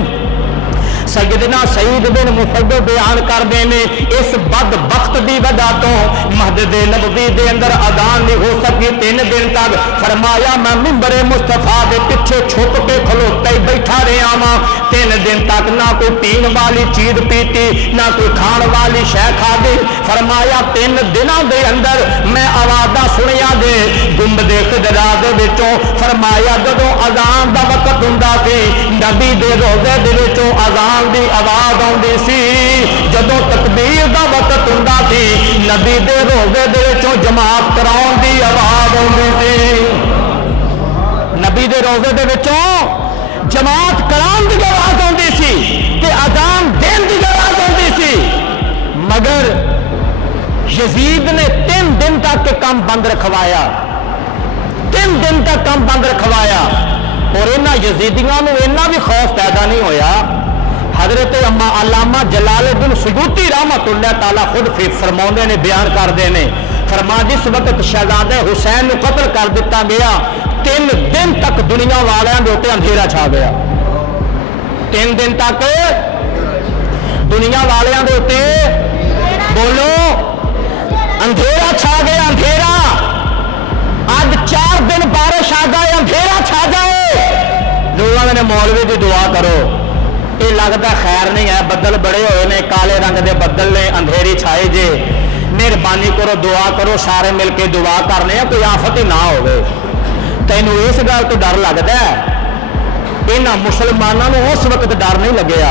سیدنا سعید بن مسیب بیان کردے نے اس بدبخت دی وجہ تو مسجد نبوی دے اندر اذان نہیں ہو سکی 3 دن تک فرمایا میں منبر مصطفیٰ دے پیچھے چھپ کے کھلوتا ہی بیٹھا رہا ہاں 3 دن تک نہ کوئی پین والی چیز پیتی نہ کوئی کھان والی شے کھادی فرمایا 3 دنوں دے اندر میں آوازاں سنیا دے گنبد خضرا دے وچوں فرمایا جدوں اذان دا وقت ہوندا سی نبی دے روزے دے وچوں اذان دی آواز آندی سی جدوں تکبیر دا وقت ہوندا سی نبی دے روزے دے وچوں جماعت کراون دی آواز آندی سی نبی دے روزے دے وچوں جماعت کراون دی آواز آندی سی تے اذان دین دی آواز آندی سی مگر یزید نے 3 دن تک کام بند رکھوایا 3 دن تک کام بند رکھوایا اور انہاں یزیدیاں نو اتنا بھی خوف پیدا نہیں ہویا حضرت علامہ جلال الدین سیوطی رحمۃ اللہ تعالیٰ خود فرماؤندے نے بیان کردے نے فرما جس وقت شہزادہ حسین نو قتل کر دیتا گیا 3 دن تک دنیا والیاں دے اوتے اندھیرا چھا گیا 3 دن تک دنیا والیاں دے اوتے بولو اندھیرا چھا گیا اندھیرا آج 4 دن بارش آ گئے اندھیرا چھا جائے لوگوں نے مولوی دی دعا کرو یہ لگتا خیر نہیں ہے بدل بڑے ہوئے نے کالے رنگ دے بدل نے اندھیری چھائے جے مہربانی کرو دعا کرو سارے مل کے دعا کرنے ہیں کوئی آفت ہی نہ ہوئے تینوں اس گل تو ڈر لگتا ہے انہاں مسلمانوں کو اس وقت ڈر نہیں لگیا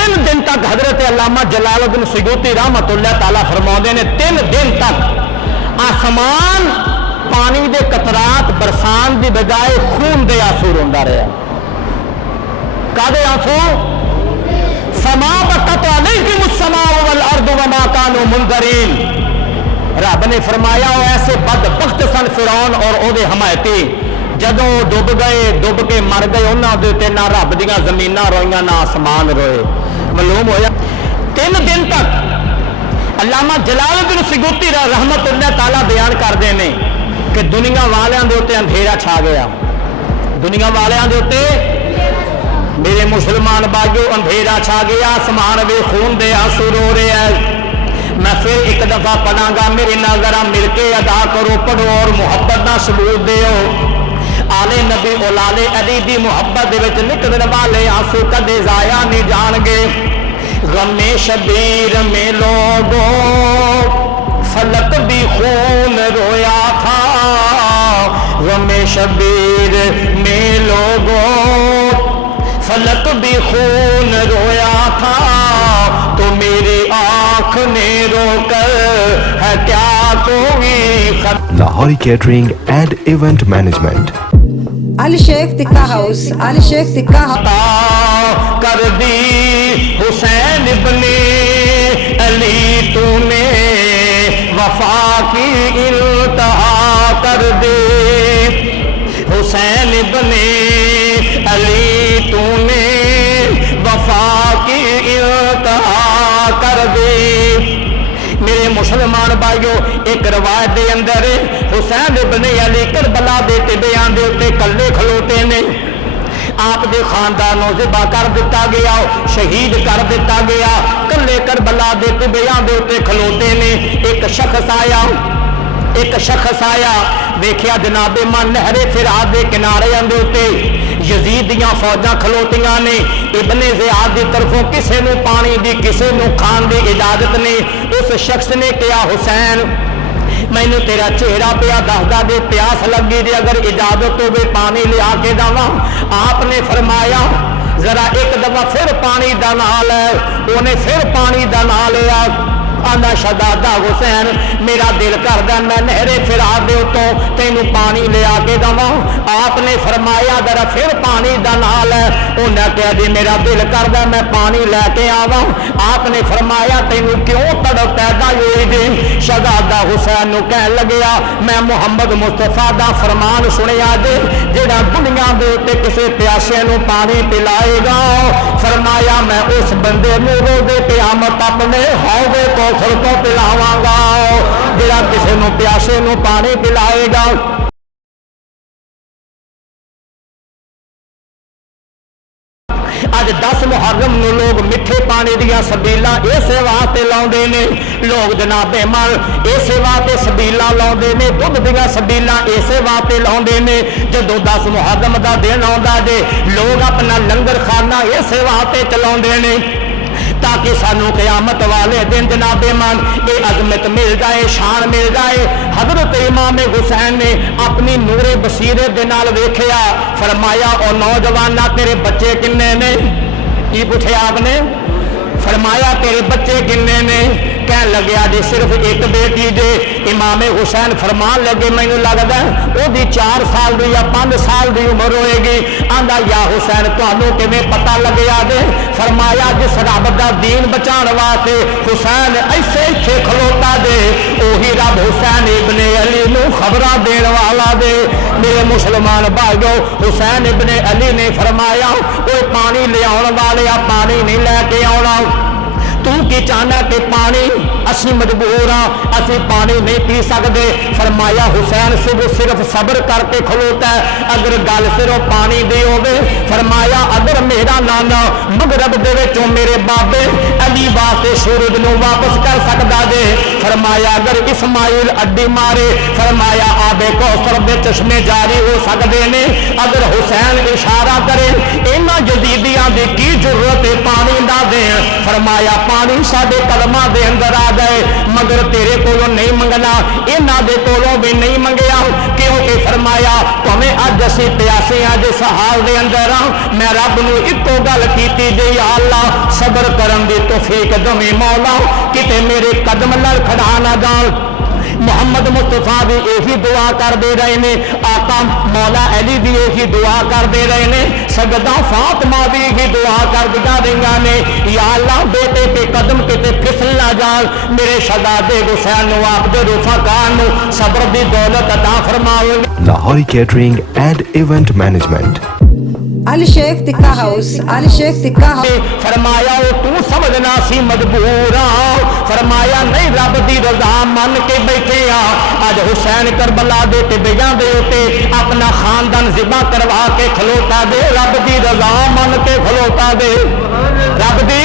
3 دن تک حضرت علامہ جلال الدین سیوطی رحمۃ اللہ تعالیٰ فرماؤندے نے 3 دن تک آسمان پانی دے قطرات برسان دی بجائے خون دے آنسو روندا رہا کدے آنسو فما بکت علیکم السماء والارض وما كانوا منذرین رب نے فرمایا وہ ایسے بدبخت سن فرعون اور او دے حمایتی جدوں ڈب گئے ڈب کے مر گئے انہاں دے تے نہ رب دیاں زمیناں روئیاں نہ آسمان روئے معلوم ہویا 3 دن تک علامہ جلال الدین سیوطی رحمت اللہ تعالیٰ بیان کردے نے کہ دنیا والیاں دے اوتے اندھیرا چھا گیا دنیا والیاں دے اوتے میرے مسلمان بھائیو اندھیرا چھا گیا آسمان وے خون دے آنسو رو رہے ہیں میں پھر ایک دفعہ پڑھاں گا میرے نال ذرا مل کے ادا کرو پڑھو اور محبت نہ ثبوت دیو آلے نبی اولاد علی دی محبت دے وچ نکلن والے آنسو کدے ضائع نہیں جان گے غم شبیر میں لوگوں فلک بھی خون رویا تھا، غم شبیر میں لوگوں فلک بھی خون رویا تھا، تو میری آنکھ نے رو کر ہے کیا کوئی Lahori Catering and Event Management. Ali Sheikh Tikka House, Ali Sheikh Tikka House. عطا کر دی حسین ابن علی تو نے، وفا کی انتہا کر دی حسین ابن علی تو نے، وفا کی انتہا کر دی۔ میرے مسلمان بھائیو، ایک روایت دے اندر حسین ابن علی کربلا دے بیان دے اتے کلے کھلوتے نے، آپ دے خاندانوں ذبح کر دیتا گیا، شہید کر دیتا گیا، کلے کربلا دے بیان دے اتے کھلوتے نے۔ ایک شخص آیا دیکھیا جناب من نہر فرات دے کنارے اندے اتے یزید دیاں فوجاں کھلوتیاں نے، ابن زیاد دی طرفوں کسے نو پانی دی کسے نو کھان دی اجازت نے۔ اس شخص نے کہا حسین مینوں تیرا چہرہ پیا دسدا دے، پیاس لگی دی، اگر اجازت ہوے پانی لیا کے داواں۔ آپ نے فرمایا ذرا ایک دفعہ پھر پانی دا نال ہے، انہیں پھر پانی دا نال لیا۔ آندا شہزادہ حسین میرا دل کردا میں نہر فرات دے اتوں تینوں پانی لیا کے دواں۔ آپ نے فرمایا ذرا پھر پانی دا نال ہے، انہاں کہا جی میرا دل کردا میں پانی لے کے آواں۔ آپ نے فرمایا تینوں کیوں تڑپ پیدا ہوئی جی؟ شہزادہ حسین نو کہن لگیا میں محمد مصطفیٰ دا فرمان سنیا جے، جڑا دنیا دے تے کسے پیاسے نو پانی پلائے گا، فرمایا میں اس بندے نو روز قیامت اپنے حوض کوثر کو پلاواں گا، جڑا کسے نو پیاسے نو پانی پلائے گا۔ اج 10 محرم نو لوگ میٹھے پانی دیا سبیلاں اسے واسطے لاؤندے نے، لوگ جناب مال اسے واسطے سبیلاں لاؤندے نے، دودھ دیا سبیلاں اسے واسطے لاؤندے نے۔ جدوں 10 محرم دا دن آوندا جے لوگ اپنا لنگر خانہ اسے واسطے چلاؤندے نے تاکہ سانو قیامت والے دن جناب مان یہ عظمت مل جائے، شان مل جائے۔ حضرت امام حسین نے اپنی نور بصیرت دے نال ویکھیا، فرمایا او نوجواناں تیرے بچے کنے نے؟ کی پوچھیا آپ نے؟ فرمایا تیرے بچے کنے نے؟ کہن لگیا جی صرف ایک بیٹی جے۔ امام حسین فرمان لگے مینوں لگدا او دی 4 سال دی یا 5 سال دی عمر ہوئے گی۔ آندا یا حسین تانوں کیویں پتہ لگیا جے؟ فرمایا جس رب دا دین بچان واسطے حسین ایسے ایتھے کھلوتا جے، اوہی رب حسین ابن علی نو خبراں دین والا دے۔ میرے مسلمان بھائیو، حسین ابن علی نے فرمایا او پانی لے آن والے پانی نہیں لے کے آنا، تو کی چاہنا کہ پانی اسی مجبور ہاں، اسی پانی نہیں پی سکتے۔ فرمایا حسین صرف صبر کر کے کھلوتا ہے، اگر گل صرف پانی دی ہوگی۔ فرمایا اگر میرا نانا مغرب دے وچوں میرے بابے علی واسطے سورج نو واپس کر سکتا جے، فرمایا اگر اسماعیل اڈی مارے، فرمایا آبے کوثر دے چشمے جاری ہو سکتے نے۔ اگر حسین اشارہ کرے انہاں یزیدیاں دی کی ضرورت ہے پانی دا دین، فرمایا پانی ساڈے قدماں دے اندر آ گئے، مگر تیرے کولوں نہیں منگنا، انہاں دے کولوں بھی نہیں منگیا، کیونکہ فرمایا تمہیں اج اسی پیاسے ہاں جس حال دے اندر ہاں، میں رب نو اکو گل کیتی جے یا اللہ صبر کرن دی توفیق دمی مولا، کتے میرے قدم لڑکھڑا نہ جان۔ محمد مصطفیٰ بھی یہی دعا کر دے رہے نے، آقا مولا علی بھی یہی دعا کر دے رہے نے، سیدہ فاطمہ بھی یہی دعا کر دیا رہی نے، یا اللہ بیٹے پہ قدم کتے پھسل نہ جان، میرے شہزادے حسین نو آپ دے رفقاء نو صبر دی دولت عطا فرماؤ۔ Lahori Catering and Event Management. Ali Sheikh Tikka House, Ali Sheikh Tikka House. فرمایا او تو سمجھنا سی مجبور ہاں، فرمایا نہیں رب دی رضا من کے بیٹھے ہاں۔ اج حسین کربلا دے تے بیاں دے اوتے اپنا خاندان ذبح کروا کے کھلوتا دے، رب دی رضا من کے کھلوتا دے، رب دی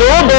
2-2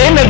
3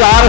4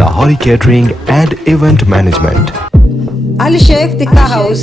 Lahori Catering and Event Management. Ali Sheikh Tikka House,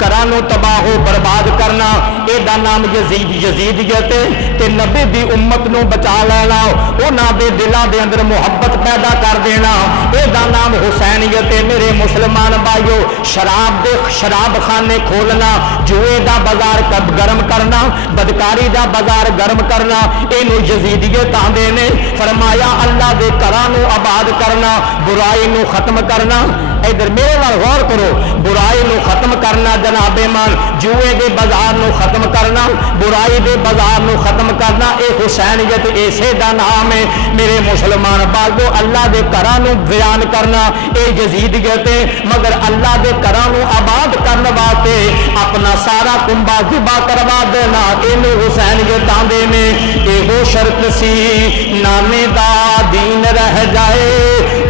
گھراں نوں تباہ و برباد کرنا، ایدا نام یزیدیت تے نبی دی امت نوں بچا لینا، انہاں دے دلاں دے اندر محبت پیدا کر دینا، ایدا نام حسینیت میرے مسلمان بھائیو، شراب خانے کھولنا، جوئے دا بازار گرم کرنا، بدکاری دا بازار گرم کرنا، اینو یزیدیت آندے نے۔ فرمایا اللہ دے گھراں نوں آباد کرنا، برائی نو ختم کرنا، ادھر میرے نال غور کرو، برائی نو ختم کرنا جناب مان، جوئے دے بازار نو ختم کرنا، برائی دے بازار نو ختم کرنا، اے حسینیت اسے دا نام ہے میرے مسلمان بھائیو۔ اللہ دے گھراں نو بیان کرنا اے یزیدیت ہے، مگر اللہ دے گھراں نو آباد کرنے واسطے اپنا سارا کنبا ذبح کروا دینا، اینو حسینیت آندے نے۔ اے وہ شرط سی نانے دا دین رہ جائے،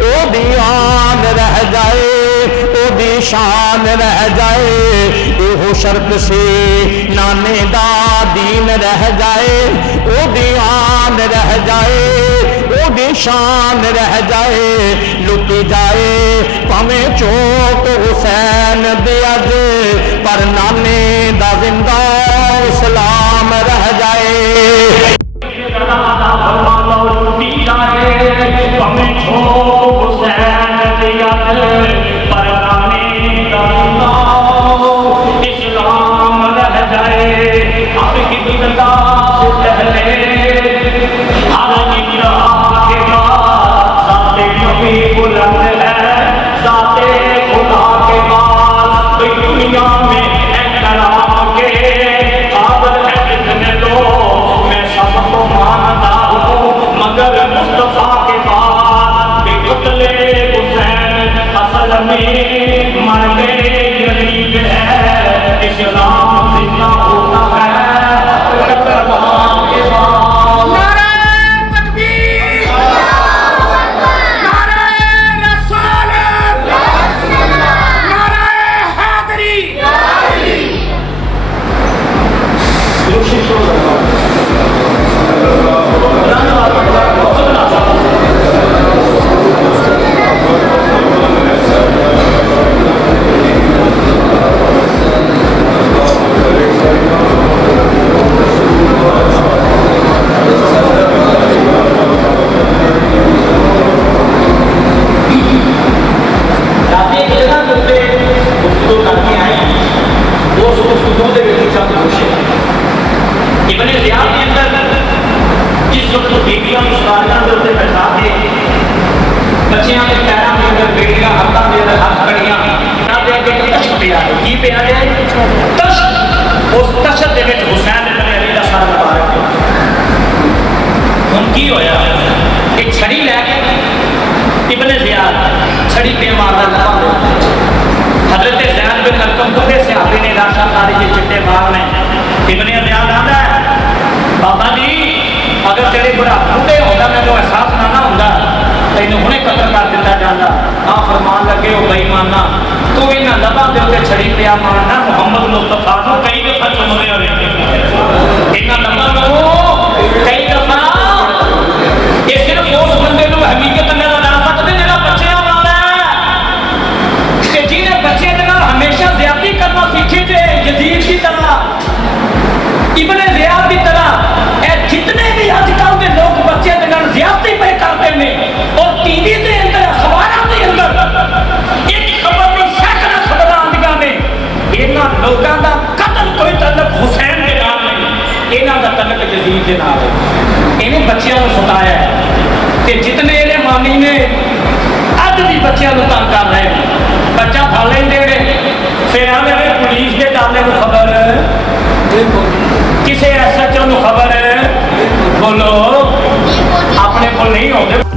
او دیان رہ جائے، او دی شان رہ جائے، اے وہ شرط سی نانے دا دین رہ جائے، او دیان رہ جائے، او دی شان رہ جائے، لٹی جائے پاویں چوک حسین دی اج، پر نانے دا زندہ اسلام رہ جائے۔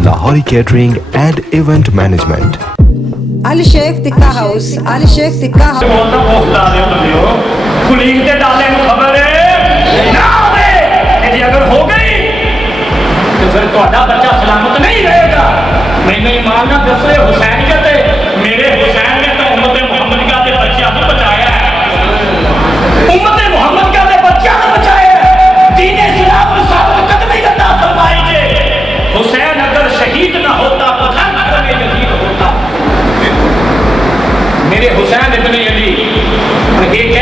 Lahori Catering and Event Management. Ali Sheikh Tikka House, Ali Sheikh Tikka House. Police کے ڈالے کو خبر نہ ہوئے کہ اگر ہو گئی تو پھر تہاڈا بچہ سلامت نہیں رہے گا۔ میں ایمان نہ دس رہے حسینیت ہے، میرے حسین نے تو امت محمدیہ کے بچوں کو بچایا ہے، امت محمدیہ کے بچوں کو بچایا ہے، دین اسلام کو ثابت قدمی عطا فرمائی ہے۔ حسین اگر شہید نہ ہوتا تو ہر گھر میں یزید ہوتا۔ میرے حسین ابن علی ایک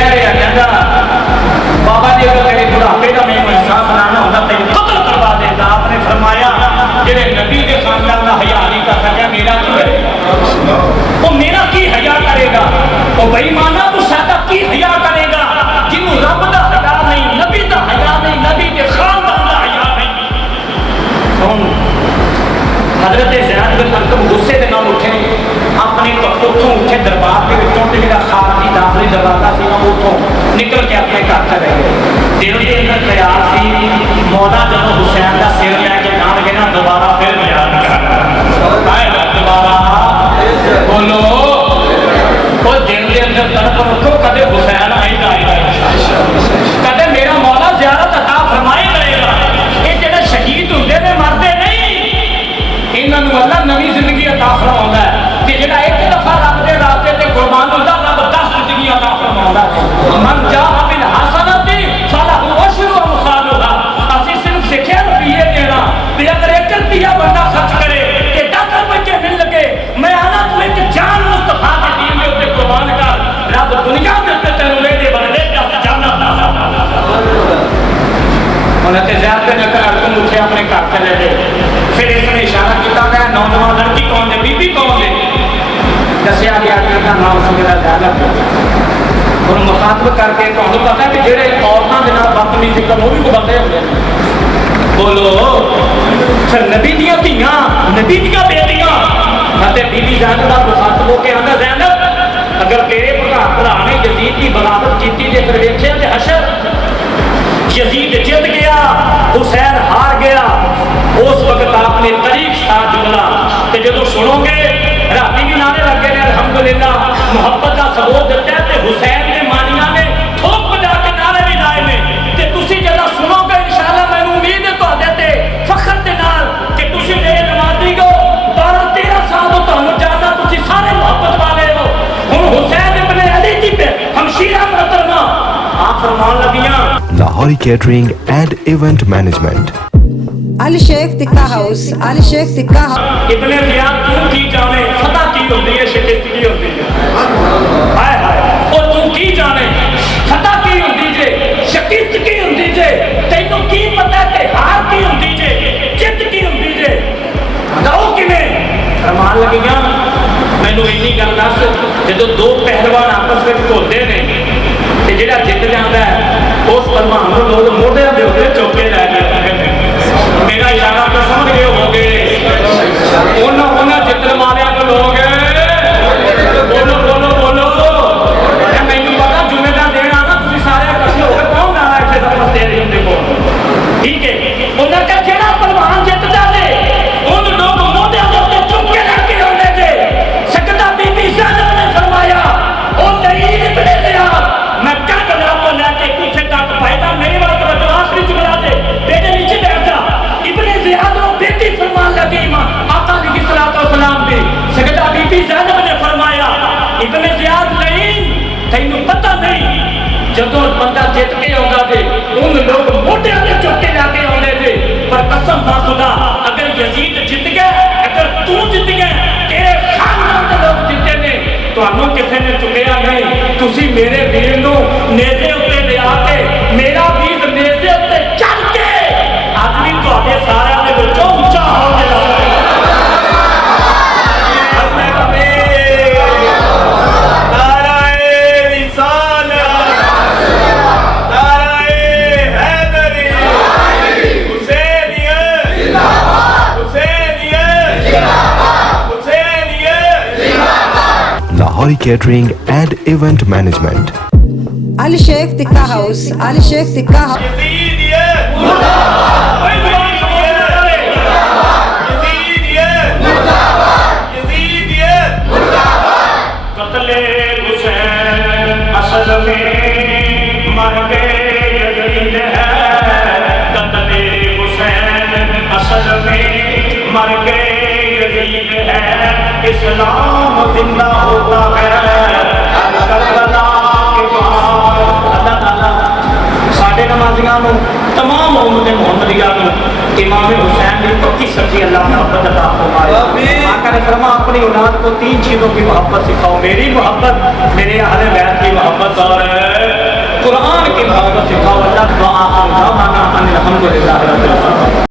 بڑھاپے کا میرے احساس نہ ہوتا تین قتل کروا دیتا. آپ نے فرمایا جڑے نبی کے خاندان کا حیا نہیں کر سکیا میرا کی کرے وہ میرا کی حیا کرے گا. وہ بھائی مانا تو سادہ کی حیا کرے گا جنہوں رب دا حیا نہیں, نبی دا حیا نہیں, نبی کے خاندان دا حیا نہیں. حضرت زید بن ارقم غصے دے نال اٹھے, اپنے اتوں اٹھے دربار کے وچوں تے جڑا خارجی داخلی دروازہ سی نا اتوں نکل کے اپنے گھر چلے گئے. دل کے اندر خیال سی مولا جب حسین کا سر لے کے جان گے نا دوبارہ پھر بیان کرنا دوبارہ بولو. وہ دل کے اندر تڑپ رکھو کدے حسین آئی گا کدے میرا مولا زیارت عطا فرمائے کرے گا. یہ جڑے شہید ہوندے نے مرتے نہیں انہوں اللہ نوی زندگی عطا فرماؤں ہے. کہ جڑا ایک دفعہ رب دے راستے تے قربان ہوتا رب 10 زندگی عطا فرماؤں ہے. من جا بالحسنۃ فلہ عشر امثالها. اسی صرف سکھیا روپیے دینا تے اگر 1 روپیہ بندہ خرچ کرے کہ 10 روپے مل لگے میں آنا تو ایک جان مصطفیٰ کے دین دے اوپر قربان کر رب دنیا دے تے تینوں لے دے بدلے 10 جنت عطا. انہوں نے زیادہ بن ارقم اٹھے اپنے گھر چلے گئے. پھر اس نے اشارہ کیتا گیا نوجوان لڑکی کون دے بی بی کون دے دسیا گیا کہ ان کا نام سی میرا زیادہ انہوں مخاطب کر کے تمہیں پتا ہے کہ جہے عورتوں کے نام بدتمیزی کرن وہ بھی کوئی بندے ہوتے ہیں. بولو پھر نبی دیا دھیاں نبی دیا بیٹیاں بی بی زینب کا مخاطب ہو کے آتا زینب اگر تیرے بھرا نے یزید کی بغاوت کی تھی پھر ویکھے تے حشر یزید جت گیا حسین ہار گیا. اس وقت آپ نے طریق ساتھ جملہ کہ جدو سنو گے راتی بھی نعرے لگے نے الحمدللہ محبت کا ثبوت دیتا ہے تے حسین نے مانیاں نے ٹھوک بجا کے نعرے بھی لائے نے تے تسی جدو سنو گے انشاءاللہ میں امید ہے تہاڈے تے فخر دے نال کہ تسی میرے نمازی ہو 12-13 سال تو تہانوں جاننا تسی سارے محبت والے ہو. ہن حسین ابن علی دی پہ ہمشیرہ محترمہ آپ فرمان لگیاں Lahori Catering and Event Management. Ali Sheikh Tikka House, Ali Sheikh Tikka House. ابن زیاد تو کی جانے فتح کی ہوتی ہے شکست کی ہوتی ہے ہائے ہائے اور تو کی جانے فتح کی ہوتی ہے شکست کی ہوتی ہے تینوں کی پتہ ہے کہ ہار کی ہوتی ہے جت کی ہوتی ہے بتاؤ کیویں فرمان لگیاں مینوں اینی گل دس جدوں دو پہلوان آپس وچ کھولدے نے تے جڑا جت جاندا ہے اس پہلوان نوں لوگ موڈے دے اوپر چوک کے لے کے میرا اشارہ تو سمجھ گئے ہو گے انہوں جتنے مارے کو لوگ بولو بولو بولو میں نے پتا جمعے کا دن آنا تھی سارے کسی ہو گئے کون آنا ہے دفعہ دے رہی ہوں کو ٹھیک ہے انہوں کا جڑا پلوان جتتا دے ان لوگ موٹے ہوتے چپ کے لڑ کے ہوتے تھے سکتا بی بی زینب نے فرمایا او نہیں ابن زیاد میں کٹ لا کو لے کے پیچھے تک پیدا میری بات تو آخری جملہ دے بیٹے نیچے بیٹھ جا ابن زیاد وہ بیٹی فرمان لگی ماں آقا علیہ الصلوۃ والسلام دی سکتا بی بی زینب نے فرمایا ابن زیاد نہیں تینوں پتہ نہیں جدوں بندہ جت کے آتا تھے ان لوگ موٹے سے چک کے لا کے آتے تھے پر قسم با خدا اگر یزید جت گیا اگر تو جت گیا تیرے خاندان کے لوگ جتے نے تانوں کسے نے چکیا نہیں تسی میرے ویر نو نیزے اتے لے آ کے میرا ویر نیزے اتے چڑھ کے آدمی تواڈے سارے دے وچوں اونچا ہو گیا Lahori Catering and Event Management. Ali Sheikh Tikka House, Ali Sheikh Tikka House. اسلام زندہ ہوتا ہے کربلا کے بعد اللہ تعالیٰ ساڈے نمازیاں نوں تمام امت محمدیہ نوں امام حسین کی پکی سچی اللہ محبت عطا فرمائے. آقا نے فرمایا اپنی اولاد کو 3 چیزوں کی محبت سکھاؤ میری محبت میرے اہل بیت کی محبت اور قرآن کی محبت سکھاؤ. اللہ دعا الحمدللہ رب العالمین.